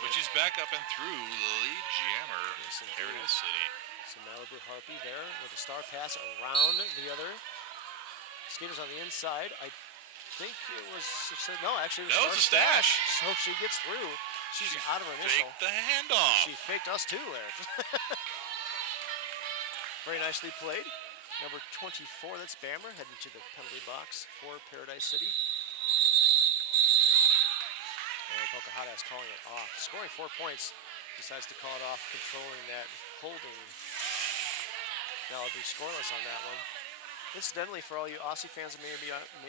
but she's back up and through the lead jammer, Yes, Paradise City. So Malibu Harpy there with a star pass around the other skaters on the inside. I think it was, no, actually it was No, it's a stash. So she gets through. She's She out of her initial. faked the handoff. She faked us too there. Very nicely played. Number 24, that's Bammer, heading to the penalty box for Paradise City. And Pocahontas calling it off. Scoring 4 points, decides to call it off, controlling that holding. Now I'll be scoreless on that one. Incidentally, for all you Aussie fans that may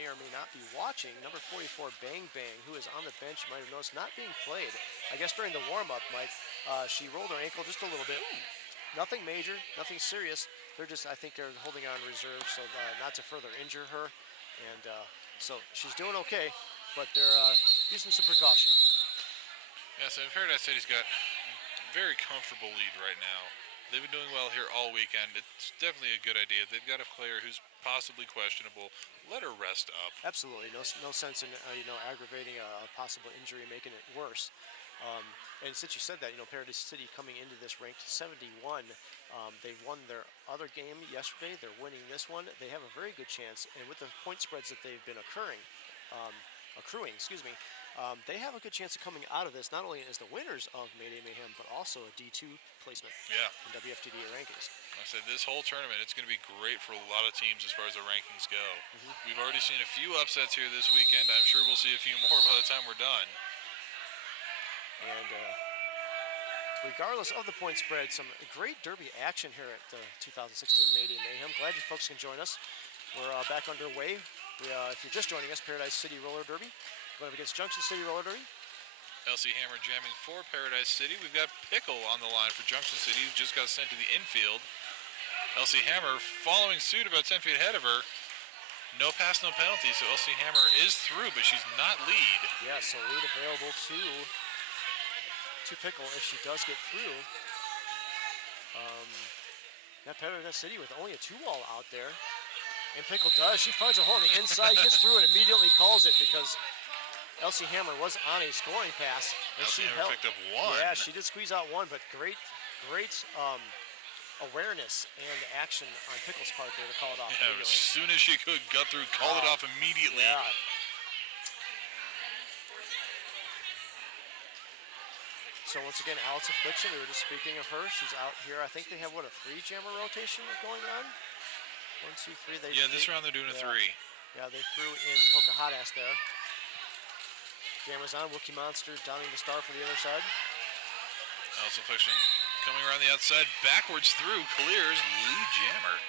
or may not be watching, number 44, Bang Bang, who is on the bench, you might have noticed, not being played. I guess during the warm-up, Mike, she rolled her ankle just a little bit. Nothing major, nothing serious. They're just, I think they're holding on reserve so not to further injure her. And so she's doing okay, but they're using some precaution. Yeah, so Paradise City's got a very comfortable lead right now. They've been doing well here all weekend. It's definitely a good idea. They've got a player who's possibly questionable. Let her rest up. Absolutely, no sense in aggravating a possible injury and making it worse. And since you said that, Paradise City coming into this ranked 71, they won their other game yesterday. They're winning this one. They have a very good chance, and with the point spreads that they've been accruing, they have a good chance of coming out of this not only as the winners of Mayday Mayhem, but also a D2 placement in WFTDA rankings. I said this whole tournament, it's going to be great for a lot of teams as far as the rankings go. We've already seen a few upsets here this weekend. I'm sure we'll see a few more by the time we're done. And regardless of the point spread, some great derby action here at the 2016 Mayday Mayhem. Glad you folks can join us. We're back underway. If you're just joining us, Paradise City Roller Derby going up against Junction City Roller Derby. LC Hammer jamming for Paradise City. We've got Pickle on the line for Junction City, who just got sent to the infield. LC Hammer following suit about 10 feet ahead of her. No pass, no penalty, so LC Hammer is through, but she's not lead. Yeah, so lead available to Pickle if she does get through. That Paradise City with only a 2-wall out there. And Pickle does. She finds a hole on the inside, gets through, and immediately calls it because LC Hammer was on a scoring pass. LC Hammer picked up 1. Yeah, she did squeeze out 1, but great awareness and action on Pickle's part there to call it off. Yeah, as soon as she could, got through, called it off immediately. Yeah. So once again, Alice Affliction, we were just speaking of her. She's out here. I think they have, a 3-jammer rotation going on? 1, 2, 3. This round they're doing a 3. Yeah, they threw in Pocahontas there. Jammer's on. Wookie Monster downing the star for the other side. Alice Affliction coming around the outside, backwards through, clears, lead jammer.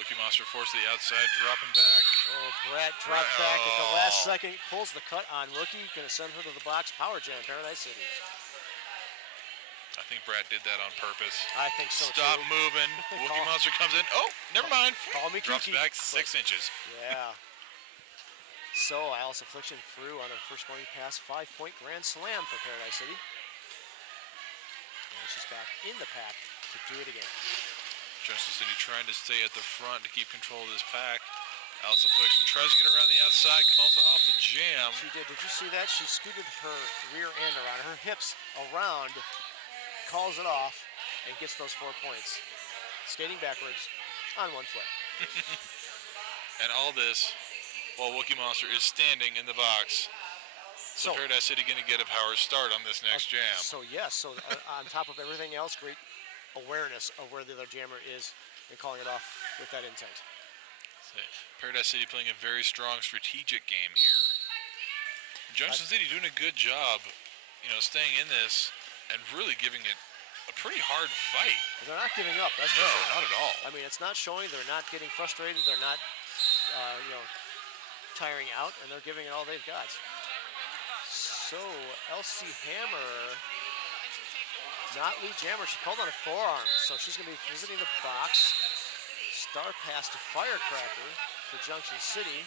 Wookie Monster forced to the outside, dropping back. Oh, Brett drops back at the last second, pulls the cut on Wookie, going to send her to the box. Power jam, Paradise City. I think Brad did that on purpose. I think so Stop too. moving. Wookie Monster comes in. Oh, never mind. Call me Drops kooky. back 6 inches. Yeah. So Alice Affliction through on her first going pass. 5-point grand slam for Paradise City. And she's back in the pack to do it again. Junction City trying to stay at the front to keep control of this pack. Alice Affliction tries to get around the outside, calls off the jam. She did. Did you see that? She scooted her rear end around, her hips around, calls it off, and gets those 4 points. Skating backwards on 1 foot. And all this while Wookie Monster is standing in the box. So Paradise City going to get a power start on this next jam. So yes, on top of everything else, great awareness of where the other jammer is and calling it off with that intent. Paradise City playing a very strong strategic game here. Junction City doing a good job, staying in this and really giving it a pretty hard fight. They're not giving up. That's No, for sure. not at all. I mean, it's not showing. They're not getting frustrated. They're not, tiring out, and they're giving it all they've got. So Elsie Hammer, not Lee Jammer. She called on a forearm, so she's going to be visiting the box. Star pass to Firecracker for Junction City.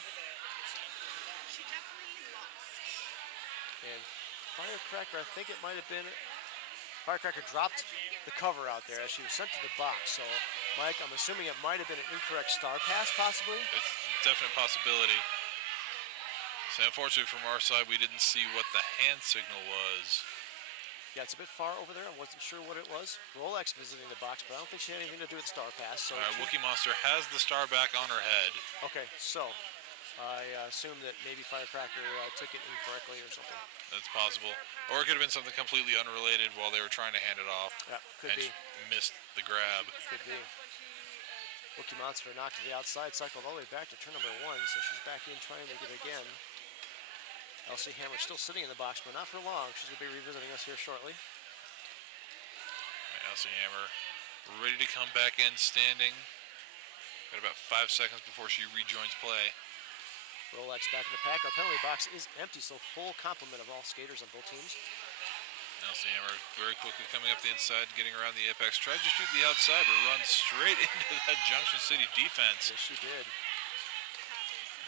And Firecracker, I think it might have been, Firecracker dropped the cover out there as she was sent to the box. So, Mike, I'm assuming it might have been an incorrect star pass, possibly? It's a definite possibility. So unfortunately from our side, we didn't see what the hand signal was. Yeah, it's a bit far over there. I wasn't sure what it was. Rolex visiting the box, but I don't think she had anything to do with star pass. So Wookie Monster has the star back on her head. Okay, so I assume that maybe Firecracker took it incorrectly or something. That's possible. Or it could have been something completely unrelated while they were trying to hand it off. Yeah, could and be. Missed the grab. Could be. Wookie Monster knocked to the outside, cycled all the way back to turn number 1, so she's back in trying to get again. Elsie Hammer still sitting in the box, but not for long. She's going to be revisiting us here shortly. Elsie Hammer ready to come back in standing. Got about 5 seconds before she rejoins play. Rolex back in the pack. Our penalty box is empty, so full complement of all skaters on both teams. Elsie Hammer very quickly coming up the inside, getting around the apex. Tried to shoot the outside, but runs straight into that Junction City defense. Yes, she did.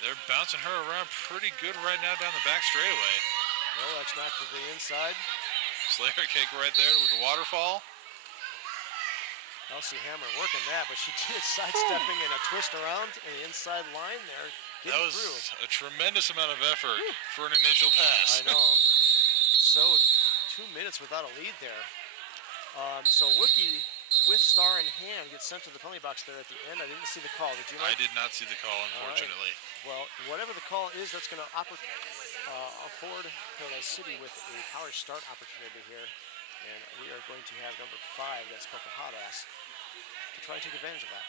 They're bouncing her around pretty good right now down the back straightaway. Rolex knocked to the inside. Slayer cake right there with the waterfall. Elsie Hammer working that, but she did sidestepping and a twist around in the inside line there. That was through. a tremendous amount of effort for an initial pass. I know. So 2 minutes without a lead there. So Wookie, with star in hand, gets sent to the penalty box there at the end. I didn't see the call. Did you? I did not see the call, unfortunately. Well, whatever the call is, that's going to afford Paradise City with a power start opportunity here. And we are going to have number 5, that's Pocahontas, to try and take advantage of that.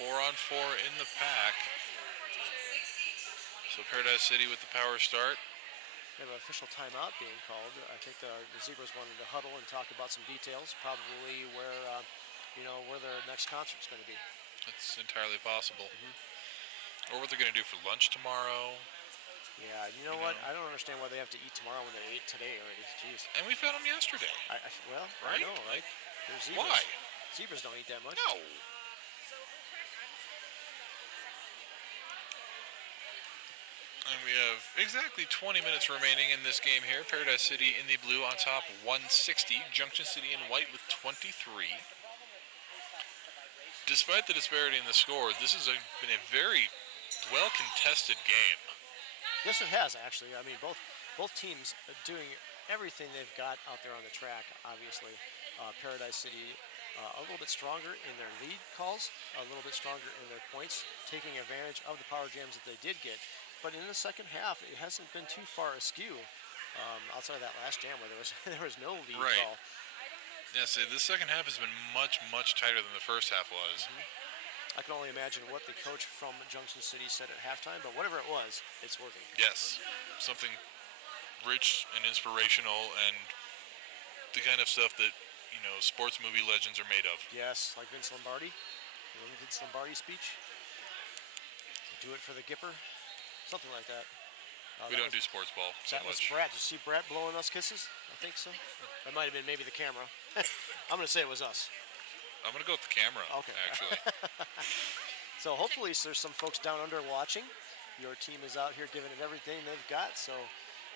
4-on-4 in the pack. So Paradise City with the power start. We have an official timeout being called. I think the Zebras wanted to huddle and talk about some details, probably where their next concert's going to be. That's entirely possible. Or what they're going to do for lunch tomorrow. Yeah, you know what? I don't understand why they have to eat tomorrow when they ate today already. Jeez. And we fed them yesterday. Well, right? I know, right? They're zebras. Why? Zebras don't eat that much. No. And we have exactly 20 minutes remaining in this game here. Paradise City in the blue on top, 160. Junction City in white with 23. Despite the disparity in the score, this has been a very well-contested game. Yes, it has, actually. I mean, both teams are doing everything they've got out there on the track, obviously. Paradise City a little bit stronger in their lead calls, a little bit stronger in their points, taking advantage of the power jams that they did get. But in the second half, it hasn't been too far askew. Outside of that last jam where there was no lead call. Yeah, so the second half has been much, much tighter than the first half was. I can only imagine what the coach from Junction City said at halftime, but whatever it was, it's working. Yes, something rich and inspirational and the kind of stuff that, sports movie legends are made of. Yes, like Vince Lombardi. Remember Vince Lombardi's speech? Do it for the Gipper. Something like that. We don't do sports ball so That was much. Brett. Did you see Brett blowing us kisses? I think so. That might have been maybe the camera. I'm going to say it was us. I'm going to go with the camera, actually. So hopefully there's some folks down under watching. Your team is out here giving it everything they've got. So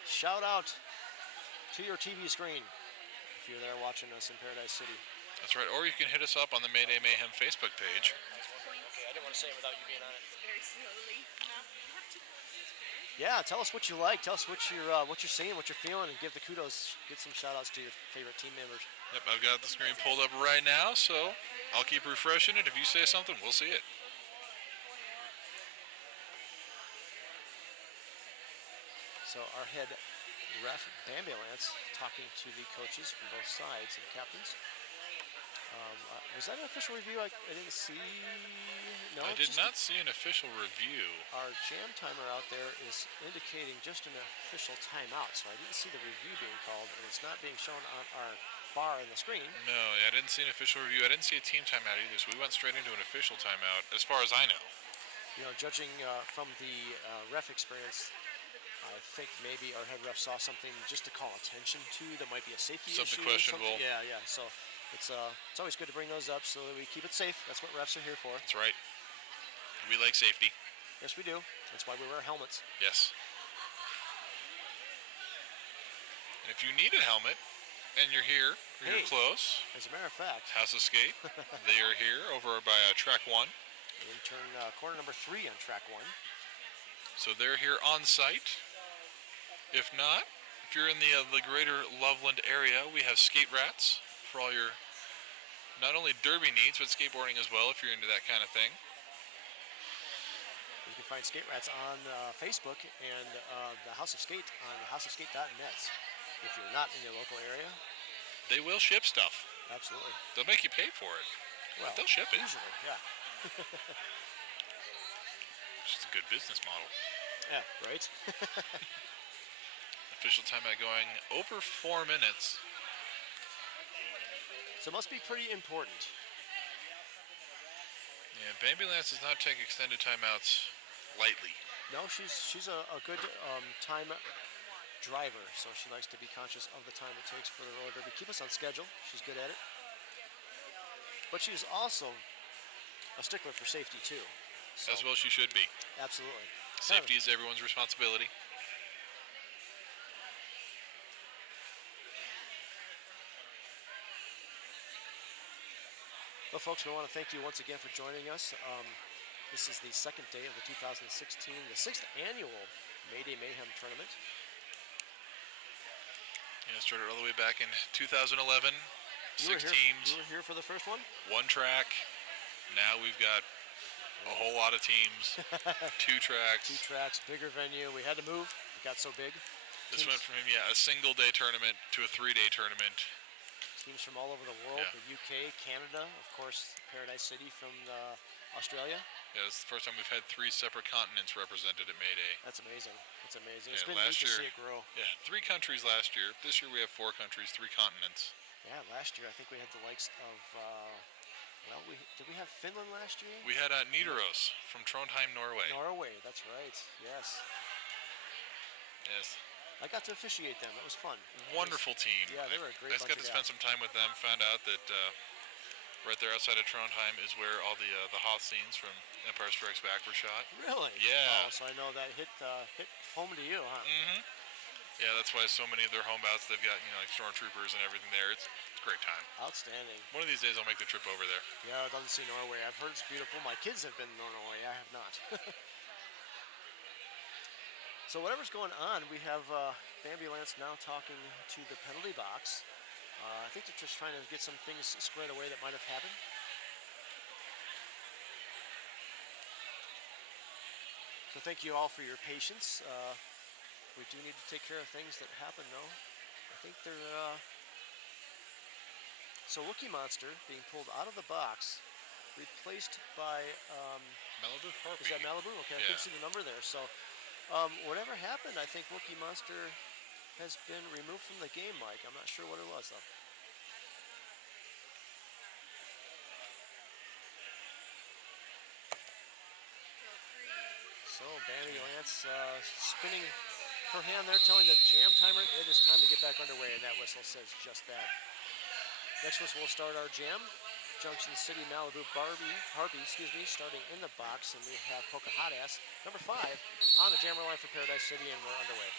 shout out to your TV screen if you're there watching us in Paradise City. That's right. Or you can hit us up on the Mayday Mayhem Facebook page. Okay, I didn't want to say it without you being on it. Very slowly. Yeah, tell us what you like. Tell us what you're seeing, what you're feeling, and give the kudos. Get some shout outs to your favorite team members. Yep, I've got the screen pulled up right now, so I'll keep refreshing it. If you say something, we'll see it. So our head ref, Bambulance, talking to the coaches from both sides and captains. Was that an official review? I didn't see. No, I it's did just not see an official review. our jam timer out there is indicating just an official timeout, so I didn't see the review being called, and it's not being shown on our bar on the screen. No, I didn't see an official review. I didn't see a team timeout either, so we went straight into an official timeout, as far as I know. Judging from the ref experience, I think maybe our head ref saw something just to call attention to that might be a safety Something issue. questionable. Yeah. So it's always good to bring those up so that we keep it safe. That's what refs are here for. That's right. We like safety. Yes, we do. That's why we wear helmets. Yes. And if you need a helmet and you're here, or Hey. you're close, As a matter of fact, House of Skate, they are here over by track 1. we turn corner number 3 on track 1. So they're here on site. If not, if you're in the greater Loveland area, we have Skate Rats for all your not only derby needs, but skateboarding as well if you're into that kind of thing. You can find Skate Rats on Facebook and the House of Skate on houseofskate.net. If you're not in your local area, They will ship stuff. absolutely. They'll make you pay for it. Well, They'll ship it. Usually, yeah. It's just a good business model. Yeah, right? Official timeout going over 4 minutes. So it must be pretty important. Yeah, Bambi Lance does not take extended timeouts lightly. No, she's a good time driver, so she likes to be conscious of the time it takes for the roller derby. Keep us on schedule. She's good at it. But she's also a stickler for safety too. So, As well she should be. absolutely. Safety is everyone's responsibility. Well, folks, we want to thank you once again for joining us. This is the second day of the 2016, the 6th annual Mayday Mayhem Tournament. Yeah, started all the way back in 2011. You were 6 here, teams, You were here for the first one? 1 track. Now we've got a whole lot of teams, 2 tracks. 2 tracks, bigger venue. We had to move. It got so big. This Teams- went from a single-day tournament to a 3-day tournament. Teams from all over the world, Yeah. the UK, Canada, of course, Paradise City from Australia. Yeah, it's the first time we've had 3 separate continents represented at Mayday. That's amazing. That's amazing. It's Yeah, been neat last to year- see it grow. Yeah, 3 countries last year. This year we have 4 countries, 3 continents. Yeah, last year I think we had the likes of, did we have Finland last year? We had Nidaros from Trondheim, Norway. Norway, that's right. Yes. Yes, I got to officiate them. That was fun. wonderful team. Yeah, they were a great I just bunch got of to spend guys. some time with them. Found out that right there outside of Trondheim is where all the Hoth scenes from Empire Strikes Back were shot. Really? Yeah. Oh, so I know that hit home to you, huh? Mm-hmm. Yeah, that's why so many of their home bouts they've got like stormtroopers and everything there. It's a great time. Outstanding. One of these days I'll make the trip over there. Yeah, I'd love to see Norway. I've heard it's beautiful. My kids have been to Norway. I have not. So whatever's going on, we have Bambi Lance now talking to the penalty box. I think they're just trying to get some things squared away that might have happened. So thank you all for your patience. We do need to take care of things that happen, though. I think they're... So Wookie Monster being pulled out of the box, replaced by... Malibu Harpy. is that Malibu? Okay, I Yeah. couldn't see the number there. So whatever happened, I think Wookie Monster has been removed from the game, Mike. I'm not sure what it was, though. So Bambi Lance spinning her hand there, telling the jam timer it is time to get back underway, and that whistle says just that. Next whistle will start our jam. Junction City Malibu Harpy, starting in the box, and we have Pocahontas, number 5, on the jammer line for Paradise City, and we're underway.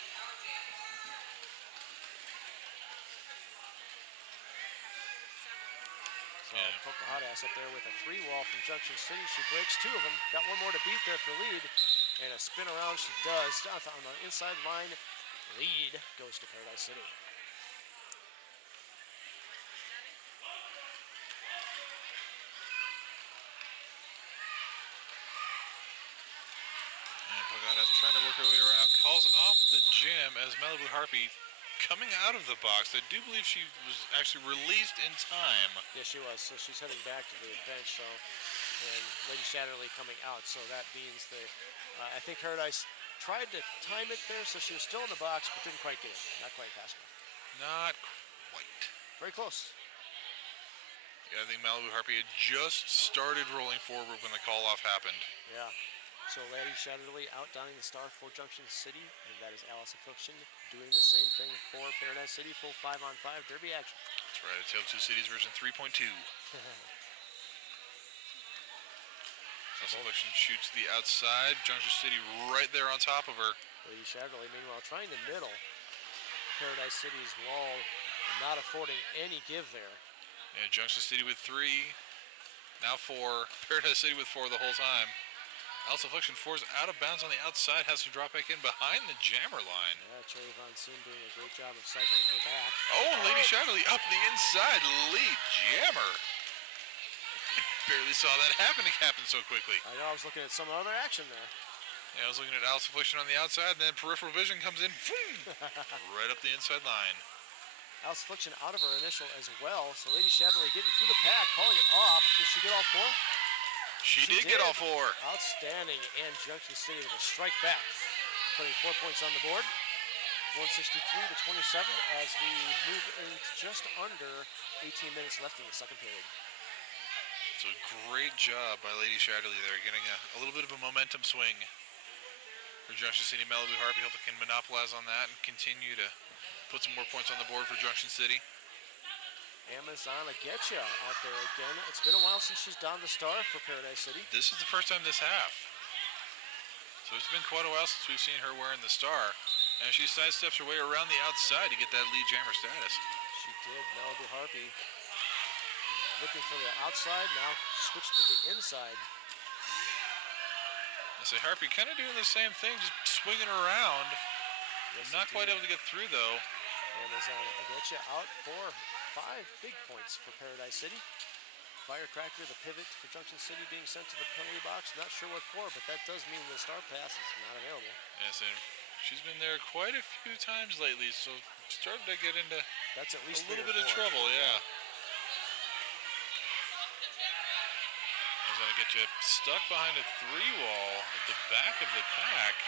So Yeah. Pocahontas up there with a 3 wall from Junction City. She breaks 2 of them. Got one more to beat there for lead. And a spin around she does. On the inside line, lead goes to Paradise City. And Pocahontas trying to work her way around. Calls off the jam as Malibu Harpy coming out of the box. I do believe she was actually released in time. Yeah, she was. So she's heading back to the bench. So, and Lady Shatterly coming out. So that means that I think Paradise tried to time it there, so she was still in the box, but didn't quite get it. Not quite fast enough. Not quite. Very close. Yeah, I think Malibu Harpy had just started rolling forward when the call-off happened. Yeah. So Lady Shatterly outdowning the star for Junction City, and that is Alice Affliction doing the same thing for Paradise City. Full 5-on-5 derby action. That's right, Tale of Two Cities version 3.2. Affliction shoots to the outside. Junction City right there on top of her. Lady Shatterly, meanwhile, trying the middle. Paradise City's wall not affording any give there. Yeah, Junction City with 3, now 4. Paradise City with 4 the whole time. Alice Affliction force out of bounds on the outside, has to drop back in behind the jammer line. Yeah, Cherry Von Sin doing a great job of cycling her back. Oh, and Lady Shatterly up the inside, lead jammer. Barely saw that happen so quickly. I know, I was looking at some other action there. Yeah, I was looking at Alice Affliction on the outside, and then peripheral vision comes in, right up the inside line. Alice Affliction out of her initial as well, so Lady Shatterly getting through the pack, calling it off. Did she get all 4? She did get all 4. Outstanding, and Junction City with a strike back, putting 4 points on the board. 163 to 27 as we move in just under 18 minutes left in the second period. So a great job by Lady Shatterly there, getting a little bit of a momentum swing for Junction City. Malibu Harpy hopefully can monopolize on that and continue to put some more points on the board for Junction City. Amazona Getcha out there again. It's been a while since she's donned the star for Paradise City. This is the first time this half. So it's been quite a while since we've seen her wearing the star. And she sidesteps her way around the outside to get that lead jammer status. She did. Malibu Harpy looking for the outside, now switched to the inside. I say Harpy kind of doing the same thing, just swinging around. Yes, Not quite able to get through though. Amazona Getcha out for 5 big points for Paradise City. Firecracker, the pivot for Junction City being sent to the penalty box. Not sure what for, but that does mean the star pass is not available. Yes, and she's been there quite a few times lately, so started to get into That's at least a little 3 or bit of 4. trouble, yeah. Gonna get you stuck behind a 3-wall at the back of the pack.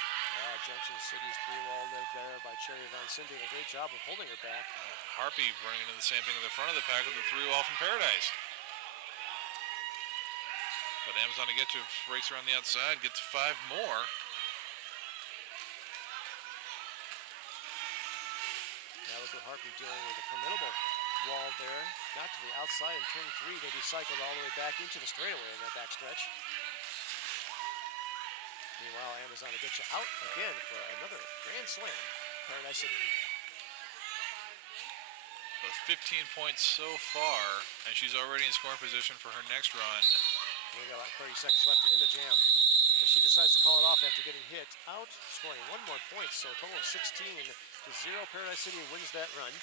Junction City's 3-wall led there by Cherry Von Sin doing a great job of holding her back. Harpy running into the same thing in the front of the pack with the 3-wall from Paradise. But Amazon to get to breaks around the outside, gets 5 more. Malibu Harpy dealing with a formidable wall there. Not to the outside in turn 3. They be cycled all the way back into the straightaway in that back stretch. Meanwhile, Amazon will get you out again for another grand slam. Paradise City. But 15 points so far, and she's already in scoring position for her next run. We got about 30 seconds left in the jam. But she decides to call it off after getting hit out, scoring 1 more point. So a total of 16 to 0. Paradise City wins that run.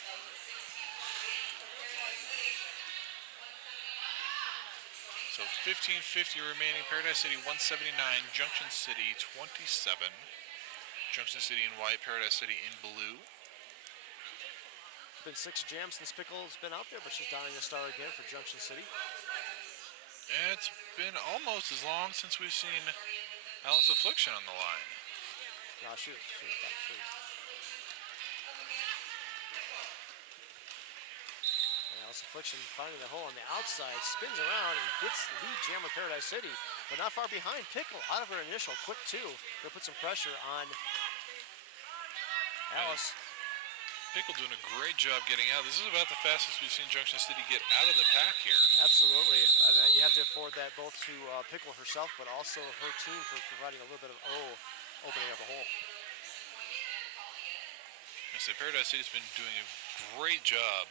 So 15:50 remaining. Paradise City 179, Junction City 27. Junction City in white, Paradise City in blue. It's been 6 jams since Pickle's been out there, but she's donning the star again for Junction City. It's been almost as long since we've seen Alice Affliction on the line. No, she was about 3. Alice Affliction finding the hole on the outside, spins around and gets lead jammer Paradise City, but not far behind. Pickle out of her initial quick 2. They'll put some pressure on Alice. Pickle doing a great job getting out. This is about the fastest we've seen Junction City get out of the pack here. Absolutely. You have to afford that both to Pickle herself, but also her team for providing a little bit of opening up a hole. I say Paradise City's been doing a great job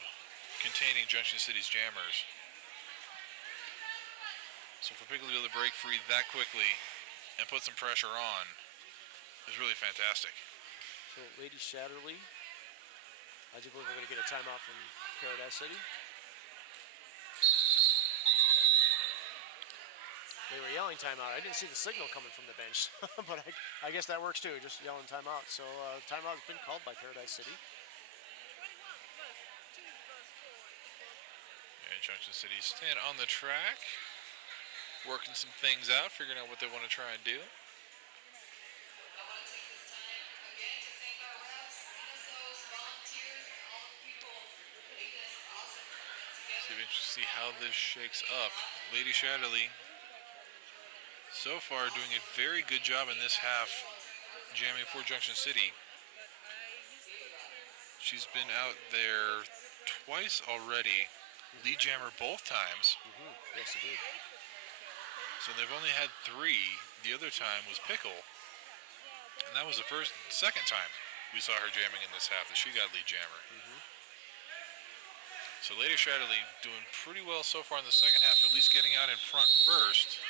containing Junction City's jammers. So for Pickle to be able to break free that quickly and put some pressure on is really fantastic. So Lady Shatterly, I do believe we're going to get a timeout from Paradise City. They were yelling timeout. I didn't see the signal coming from the bench, but I guess that works too, just yelling timeout. So timeout has been called by Paradise City. Junction City staying on the track, working some things out, figuring out what they want to try and do. See how this shakes up. Lady Shatterly so far doing a very good job in this half jamming for Junction City. She's been out there twice already. Lead jammer both times. Yes, indeed. So they've only had 3. The other time was Pickle. And that was the second time we saw her jamming in this half that she got lead jammer. So Lady Shatterly doing pretty well so far in the second half, at least getting out in front first.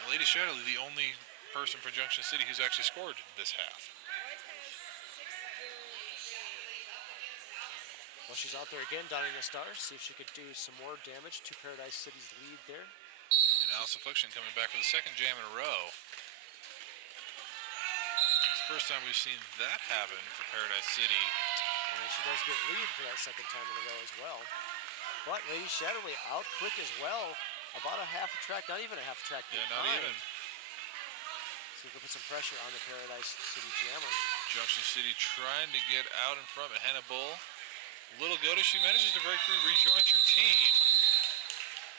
And Lady Shatterly, the only person for Junction City who's actually scored this half. Well, she's out there again, donning the stars. See if she could do some more damage to Paradise City's lead there. And Alice Affliction coming back for the second jam in a row. It's the first time we've seen that happen for Paradise City. And she does get lead for that second time in a row as well. But Lady Shatterly out quick as well. About a half a track, not even a half a track behind. Yeah, not even. So we can put some pressure on the Paradise City jammer. Junction City trying to get out in front, but Hannah Bull, little Goda, she manages to break free, rejoins her team,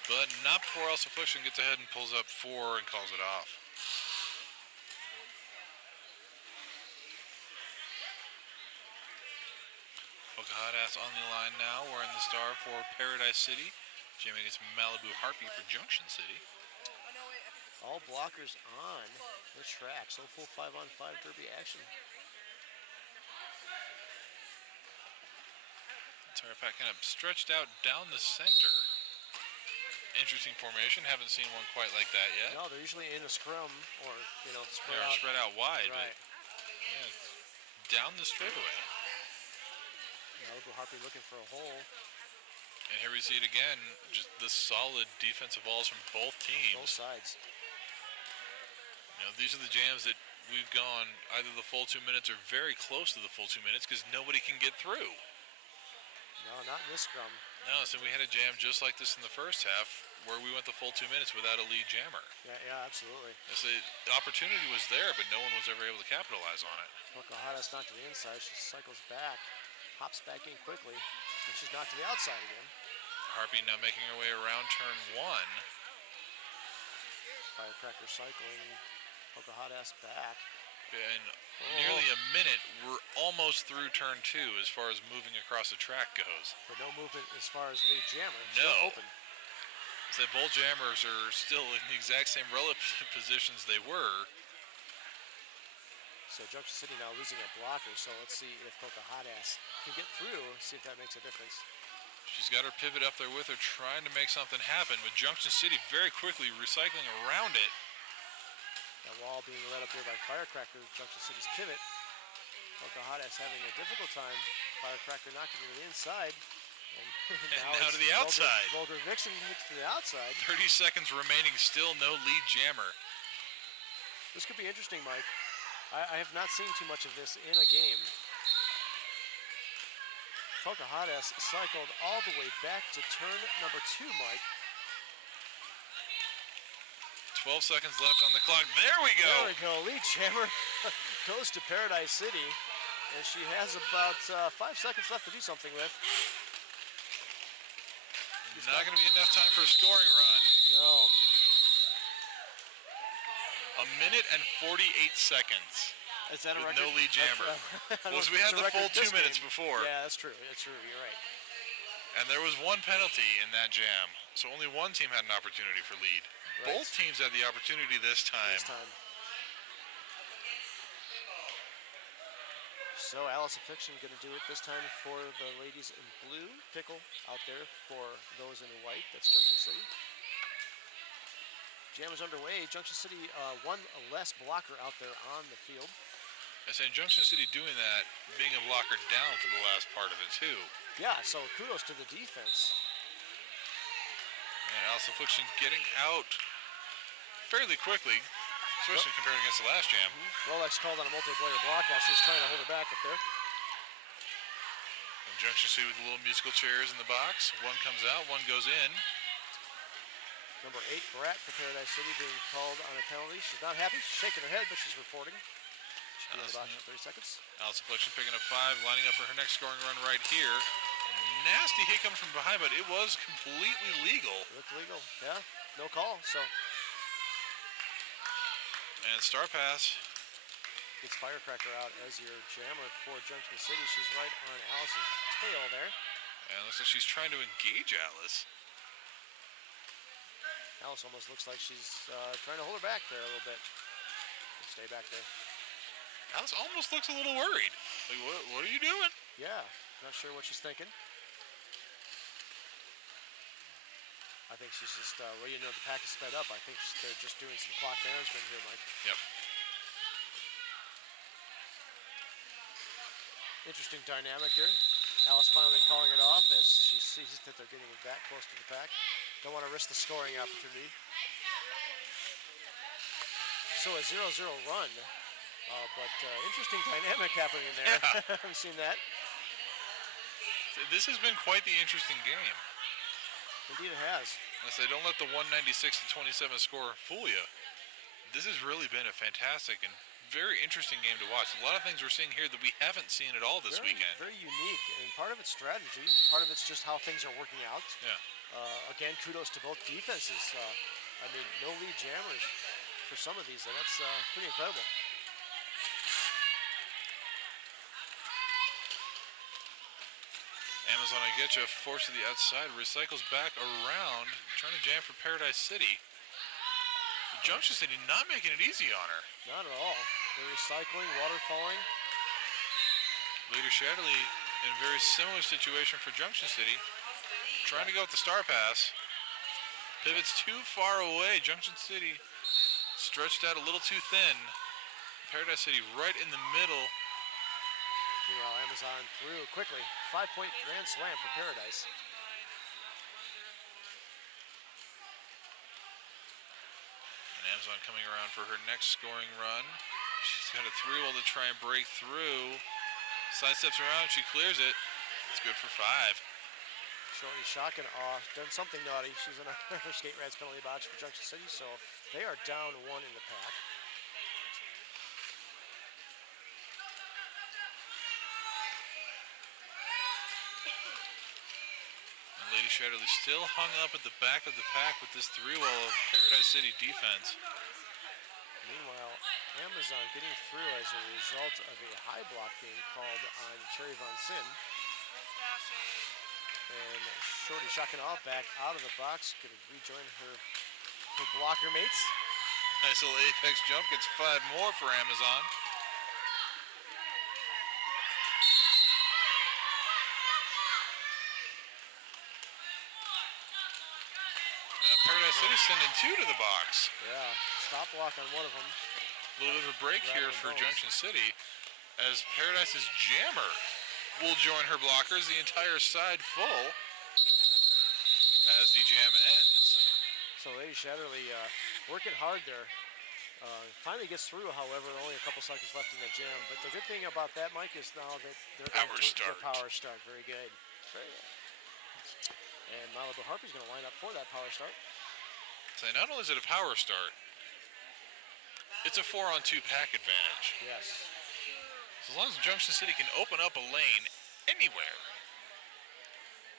but not before Alice Affliction gets ahead and pulls up 4 and calls it off. Pocahontas on the line now, wearing the star for Paradise City, jamming against Malibu Harpy for Junction City. All blockers on the track, so full 5-on-5 derby action. Entire pack kind of stretched out down the center. Interesting formation, haven't seen one quite like that yet. No, they're usually in a scrum or, spread They're out. spread out wide, Right. but yeah, down the straightaway. Malibu Harpy looking for a hole. And here we see it again, just the solid defensive balls from both teams. Both sides. These are the jams that we've gone either the full 2 minutes or very close to the full 2 minutes because nobody can get through. No, not in this scrum. No, so we had a jam just like this in the first half where we went the full 2 minutes without a lead jammer. Yeah, absolutely. So the opportunity was there, but no one was ever able to capitalize on it. Pocahontas knocked to the inside. She cycles back, pops back in quickly, and she's knocked to the outside again. Harpy now making her way around turn 1. Firecracker cycling. Pocahontas back. In nearly a minute, we're almost through turn 2 as far as moving across the track goes. But no movement as far as lead jammer. No. Still open. So both jammers are still in the exact same relative positions they were. So Junction City now losing a blocker, so let's see if Pocahontas can get through, see if that makes a difference. She's got her pivot up there with her, trying to make something happen, but Junction City very quickly recycling around it. That wall being led up there by Firecracker, Junction City's pivot. Pocahontas having a difficult time. Firecracker knocking to the inside. And now to the outside. Vulgar Vixen hits to the outside. 30 seconds remaining, still no lead jammer. This could be interesting, Mike. I have not seen too much of this in a game. Pocahontas cycled all the way back to turn number 2, Mike. 12 seconds left on the clock. There we go. There we go. Lead jammer goes to Paradise City. And she has about 5 seconds left to do something with. Not going to be enough time for a scoring run. No. A minute and 48 seconds. Is that a with record? no lead jammer. Well, so we had the full 2 minutes before. Yeah, that's true. That's true. You're right. And there was one penalty in that jam. So only one team had an opportunity for lead. Right. Both teams had the opportunity this time. So Alice Affliction going to do it this time for the ladies in blue. Pickle out there for those in white. That's Junction City. Jam is underway. Junction City one less blocker out there on the field. I say Junction City doing that, being a blocker down for the last part of it too. Yeah, so kudos to the defense. And Alice Affliction getting out fairly quickly, especially compared against the last jam. Rolex called on a multi-player block while she was trying to hold her back up there. And Junction City with the little musical chairs in the box. One comes out, one goes in. Number 8, Brat for Paradise City being called on a penalty. She's not happy. She's shaking her head, but she's reporting. She'll be in the box for 30 seconds. Alice Affliction picking up 5, lining up for her next scoring run right here. Nasty hit comes from behind, but it was completely legal. It looked legal, yeah. No call, so. And Star Pass. Gets Firecracker out as your jammer for Junction City. She's right on Alice's tail there. And looks like she's trying to engage Alice. Alice almost looks like she's trying to hold her back there a little bit. Stay back there. Alice almost looks a little worried. Like, what are you doing? Yeah, not sure what she's thinking. I think she's just, well, you know, the pack is sped up. I think they're just doing some clock management here, Mike. Yep. Interesting dynamic here. Alice finally calling it off as she sees that they're getting that close to the pack. Don't want to risk the scoring opportunity. So a 0-0 run, but interesting dynamic happening in there. Yeah. I've seen that. This has been quite the interesting game. Indeed it has. I say, don't let the 196-27 score fool you. This has really been a fantastic and very interesting game to watch. A lot of things we're seeing here that we haven't seen at all this weekend. Very unique, and part of it's strategy. Part of it's just how things are working out. Yeah. Again, kudos to both defenses. I mean, no lead jammers for some of these, and that's pretty incredible. Amazon I Getcha forced to the outside, recycles back around, trying to jam for Paradise City. Junction City not making it easy on her. Not at all. They're recycling, water falling. Leader Shatterly in a very similar situation for Junction City. Trying to go with the star pass. Pivots too far away. Junction City stretched out a little too thin. Paradise City right in the middle. Meanwhile, Amazon through quickly. 5-point grand slam for Paradise. And Amazon coming around for her next scoring run. She's got a 3-wall to try and break through. Sidesteps around, she clears it. It's good for 5. Shorty shocking off, done something naughty. She's in a skate rats penalty box for Junction City, so they are down 1 in the pack. And Lady Shatterly still hung up at the back of the pack with this 3-wall of Paradise City defense. Meanwhile, Amazon getting through as a result of a high block being called on Cherry Von Sin. And Shorty Shakinov back out of the box, going to rejoin her blocker mates. Nice little apex jump, gets 5 more for Amazon. Paradise City sending 2 to the box. Yeah, stop block on one of them. A little bit of a break here for Junction City as Paradise's jammer will join her blockers, the entire side full as the jam ends. So Lady Shatterly working hard there. Finally gets through, however, only a couple seconds left in the jam. But the good thing about that, Mike, is now that they're Power going to start. power start. Very good. Very good. And Malibu Harpy's going to line up for that power start. So not only is it a power start, it's a 4-on-2 pack advantage. Yes. So as long as Junction City can open up a lane anywhere,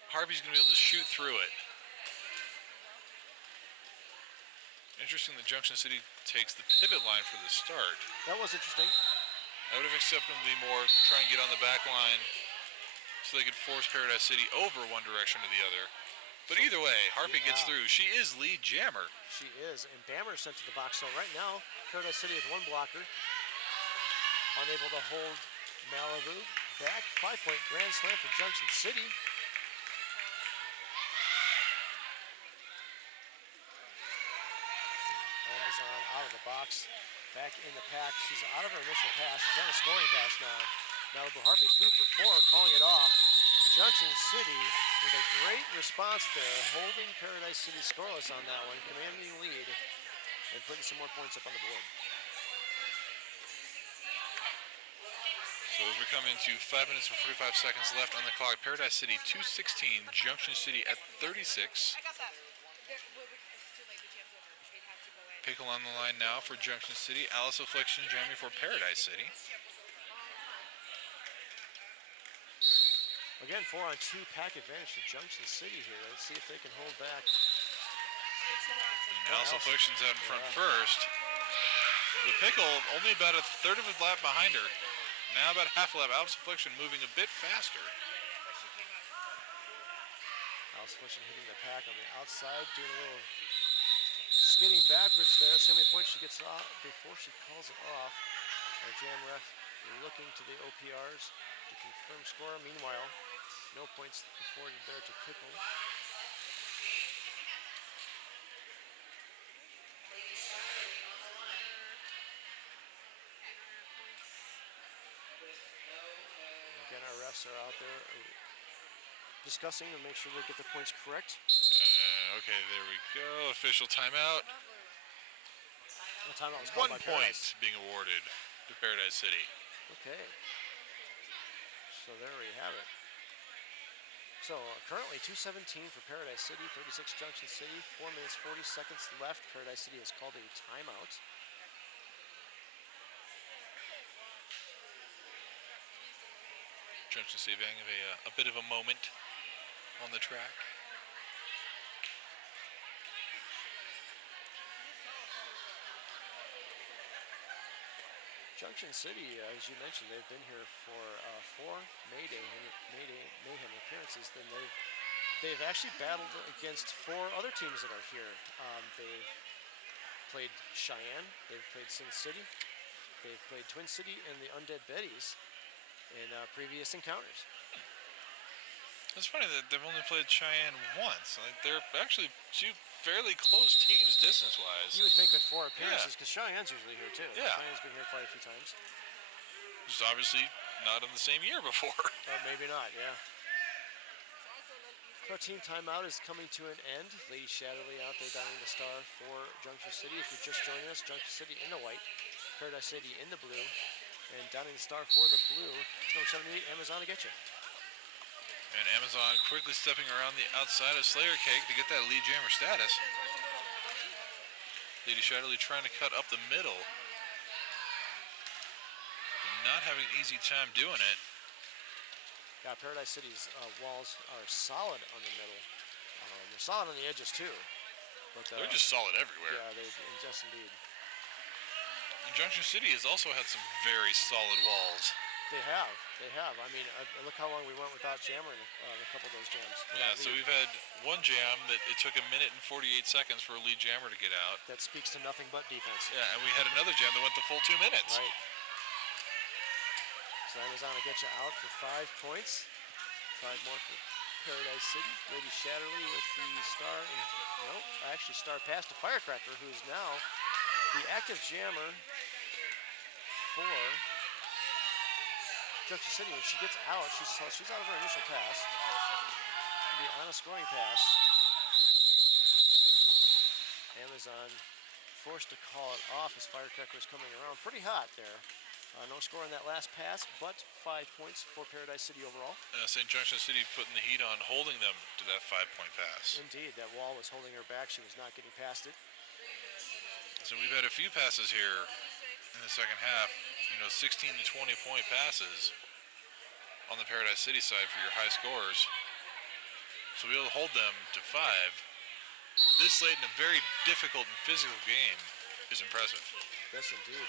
Harvey's going to be able to shoot through it. Interesting that Junction City takes the pivot line for the start. That was interesting. I would have accepted them to be more, try and get on the back line so they could force Paradise City over one direction to the other. But either way, Harpy gets through. She is lead jammer. She is, and Bammer sent to the box. So right now, Paradise City with 1 blocker. Unable to hold Malibu back. 5-point grand slam for Junction City. Amazon out of the box. Back in the pack. She's out of her initial pass. She's on a scoring pass now. Malibu Harpy through for 4, calling it off. Junction City with a great response there, holding Paradise City scoreless on that one, commanding lead, and putting some more points up on the board. So So as we come into 5 minutes and 45 seconds left on the clock, Paradise City 216, Junction City at 36. I got that. It's too late. The jam's over. They'd have to go in. Pickle on the line now for Junction City. Alice Affliction jamming for Paradise City. Again, 4-on-2 pack advantage for Junction City here. Let's see if they can hold back. Alice Affliction's out in front first. The Pickle only about a third of a lap behind her. Now about half a lap. Alice Affliction moving a bit faster. Alice Affliction hitting the pack on the outside, doing a little skidding backwards there. See how many points she gets off before she calls it off. Our jam ref looking to the OPRs to confirm score. Meanwhile, no points afforded there to Pickle. Again, our refs are out there discussing to make sure they get the points correct. Okay, there we go. Official timeout. The timeout was called 1 by point Paradise. being awarded to Paradise City. Okay. So there we have it. So currently 2:17 for Paradise City, 36 Junction City, 4 minutes 40 seconds left. Paradise City has called a timeout. Junction City having a bit of a moment on the track. Junction City, as you mentioned, they've been here for 4 Mayhem appearances. Then they've actually battled against 4 other teams that are here. They've played Cheyenne, they've played Sin City, they've played Twin City, and the Undead Betties in previous encounters. It's funny that they've only played Cheyenne once. Like, they're actually 2 fairly close teams distance-wise. You would think in 4 appearances, because Cheyenne's usually here too. Yeah. Cheyenne's been here quite a few times. Just obviously not in the same year before. Maybe not, yeah. Our team timeout is coming to an end. Lady Shatterly out there dining the star for Junction City. If you're just joining us, Junction City in the white, Paradise City in the blue, and downing the star for the blue is number 78, Amazon to get you. And Amazon quickly stepping around the outside of Slayer Cake to get that lead jammer status. Lady Shatterly trying to cut up the middle. Not having an easy time doing it. Yeah, Paradise City's walls are solid on the middle. They're solid on the edges too. But They're just solid everywhere. Yeah, yes indeed. And Junction City has also had some very solid walls. They have. I mean, look how long we went without jammer in a couple of those jams. Yeah, so we've had one jam that it took 1 minute and 48 seconds for a lead jammer to get out. That speaks to nothing but defense. Yeah, and we had another jam that went the full 2 minutes. Right. So Amazon will get you out for 5 points. 5 more for Paradise City. Lady Shatterly with the star. Nope, actually star pass to Firecracker, who is now the active jammer for Junction City. When she gets out, she's out of her initial pass. It'll be on a scoring pass. Amazon forced to call it off as Firecracker is coming around. Pretty hot there. No score on that last pass, but 5 points for Paradise City overall. St. Junction City putting the heat on, holding them to that 5-point pass. Indeed, that wall was holding her back. She was not getting past it. So we've had a few passes here in the second half. 16 to 20 point passes on the Paradise City side for your high scores. So we'll hold them to 5. This late in a very difficult and physical game is impressive. Yes, indeed.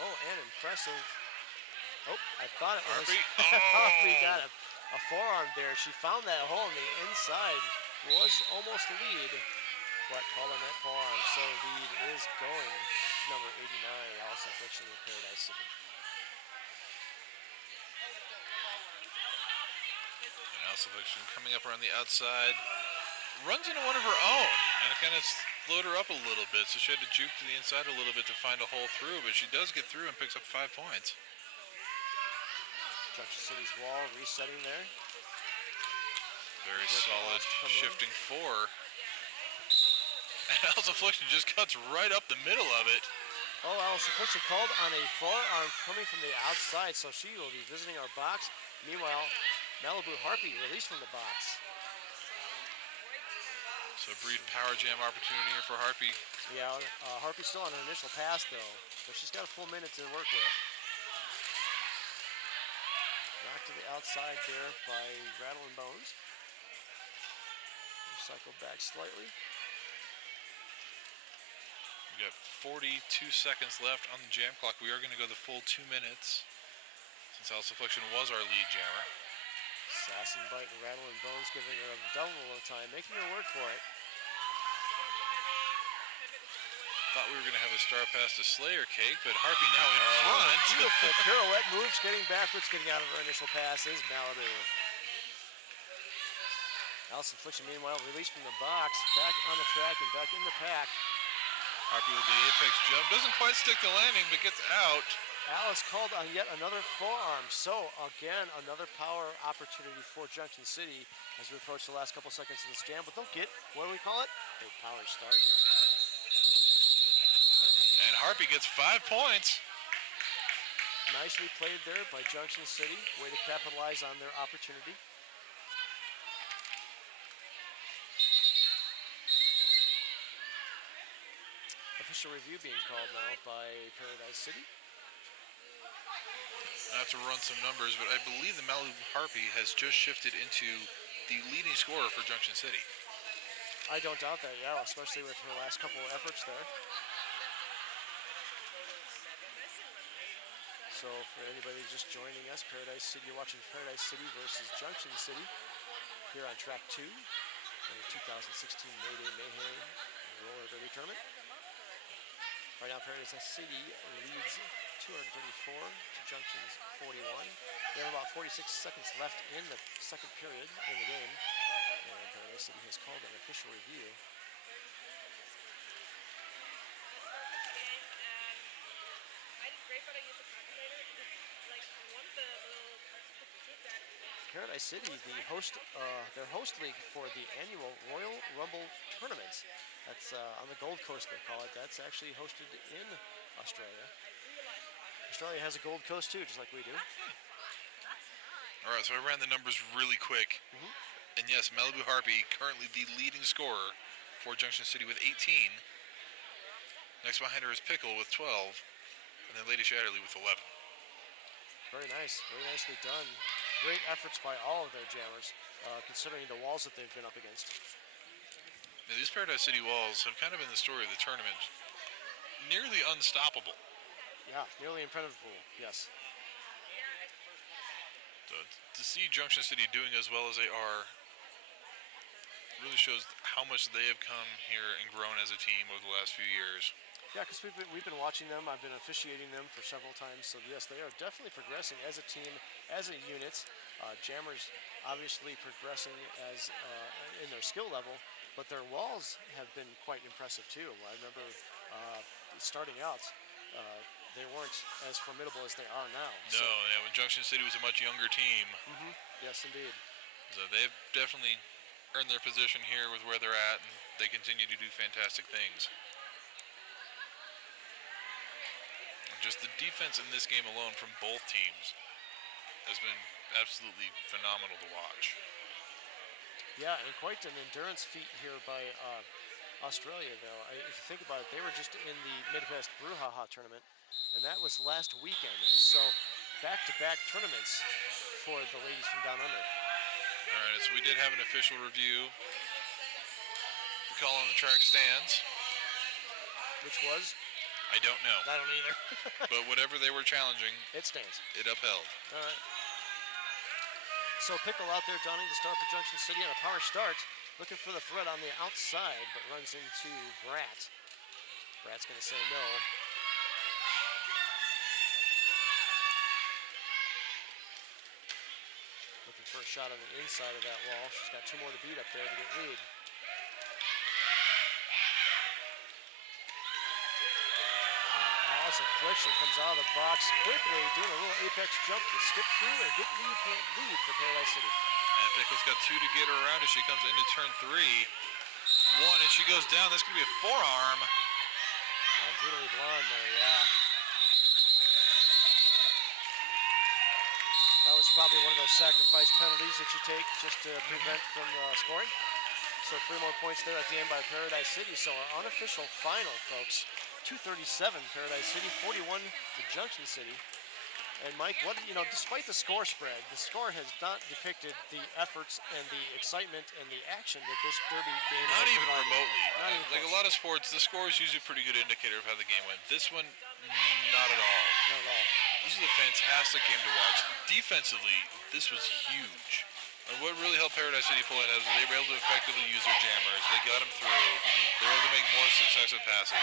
Oh, and impressive. Oh, I thought it was. Harpy. Harpy got a forearm there. She found that hole on the inside. Was almost the lead, but calling that forearm. So lead is going to number 89, Alice Affliction with Paradise City. And Alice Affliction coming up around the outside. Runs into one of her own, and it kind of slowed her up a little bit, so she had to juke to the inside a little bit to find a hole through, but she does get through and picks up 5 points. Junction City's wall resetting there. Very solid shifting 4. And Alice Affliction just cuts right up the middle of it. Oh, Allison Fletcher called on a forearm coming from the outside, so she will be visiting our box. Meanwhile, Malibu Harpy released from the box. So a brief power jam opportunity here for Harpy. Yeah, Harpy's still on her initial pass, though, but she's got a full minute to work with. Knocked to the outside there by Rattle and Bones. Cycle back slightly. We got 42 seconds left on the jam clock. We are going to go the full 2 minutes since Alice Affliction was our lead jammer. Sass and Bite and Rattle and Bones giving her a double of time, making her work for it. Thought we were going to have a star pass to Slayer Cake, but Harpy now in front. Beautiful pirouette moves, getting backwards, getting out of her initial pass is Malibu. Alice Affliction, meanwhile, released from the box, back on the track and back in the pack. Harpy with the apex jump. Doesn't quite stick the landing, but gets out. Alice called on yet another forearm. So, again, another power opportunity for Junction City as we approach the last couple seconds of this jam. But they'll get, what do we call it? A power start. And Harpy gets 5 points. Nicely played there by Junction City. Way to capitalize on their opportunity. Official review being called now by Paradise City. I have to run some numbers, but I believe the Malibu Harpy has just shifted into the leading scorer for Junction City. I don't doubt that, yeah, especially with her last couple of efforts there. So for anybody just joining us, Paradise City, you're watching Paradise City versus Junction City here on track 2 in the 2016 Mayday Mayhem Roller Derby Tournament. Right now, Paradise City leads 234 to Junction's 41. They have about 46 seconds left in the second period in the game. And Paradise City has called an official review. I did great, but I used a calculator, and like one of the little parts of the tape that Paradise City, the host, their host league for the annual Royal Rumble tournament. That's on the Gold Coast, they call it. That's actually hosted in Australia. Australia has a Gold Coast too, just like we do. All right, so I ran the numbers really quick. And yes, Malibu Harpy currently the leading scorer for Junction City with 18. Next behind her is Pickle with 12. And then Lady Shatterly with 11. Very nice, very nicely done. Great efforts by all of their jammers, considering the walls that they've been up against. Now, these Paradise City walls have kind of been the story of the tournament. Nearly unstoppable. Yeah, nearly impenetrable, yes. So to see Junction City doing as well as they are really shows how much they have come here and grown as a team over the last few years. Yeah, because we've been watching them. I've been officiating them for several times. So yes, they are definitely progressing as a team, as a unit. Jammers obviously progressing as in their skill level, but their walls have been quite impressive too. I remember starting out, they weren't as formidable as they are now. No, yeah, when Junction City was a much younger team. Yes, indeed. So they've definitely earned their position here with where they're at, and they continue to do fantastic things. Just the defense in this game alone from both teams has been absolutely phenomenal to watch. Yeah, and quite an endurance feat here by Australia, though. If you think about it, they were just in the Midwest Brouhaha tournament, and that was last weekend. So back-to-back tournaments for the ladies from down under. All right, so we did have an official review. The call on the track stands. Which was? I don't know. I don't either. But whatever they were challenging, It stands. it upheld. All right. So Pickle out there donning the start for Junction City on a power start. Looking for the threat on the outside, but runs into Brat. Brat's going to say no. Looking for a shot on the inside of that wall. She's got 2 more to beat up there to get lead. Affliction comes out of the box quickly, doing a little apex jump to skip through and get lead for Paradise City. And Pickle's got 2 to get her around as she comes into turn 3. 1, and she goes down. That's going to be a forearm. Brutally blonde there, yeah. That was probably one of those sacrifice penalties that you take just to prevent from scoring. So 3 more points there at the end by Paradise City. So our unofficial final, folks, 237 Paradise City, 41 to Junction City. And Mike, despite the score spread, the score has not depicted the efforts and the excitement and the action that this derby game Not has even provided. remotely. Not even Like a close. lot of sports, the score is usually a pretty good indicator of how the game went. This one, not at all. Not at all. This is a fantastic game to watch. Defensively, this was huge. And what really helped Paradise City pull ahead was they were able to effectively use their jammers. They got them through. They were able to make more successive passes.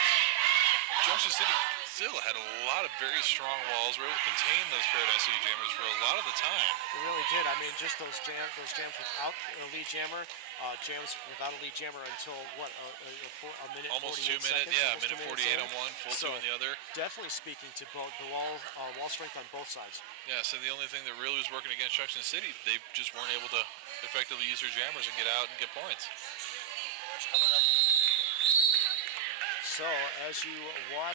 Junction City still had a lot of very strong walls. Were able to contain those Paradise City jammers for a lot of the time. They really did. I mean, just those jams without a lead jammer, jams without a lead jammer until what, a minute? Almost 48 2 minutes, seconds, yeah, almost 2 minute minutes 48 in. on one, full So, 2 on the other. Definitely speaking to both the wall strength on both sides. Yeah, so the only thing that really was working against Junction City, they just weren't able to effectively use their jammers and get out and get points. So as you watch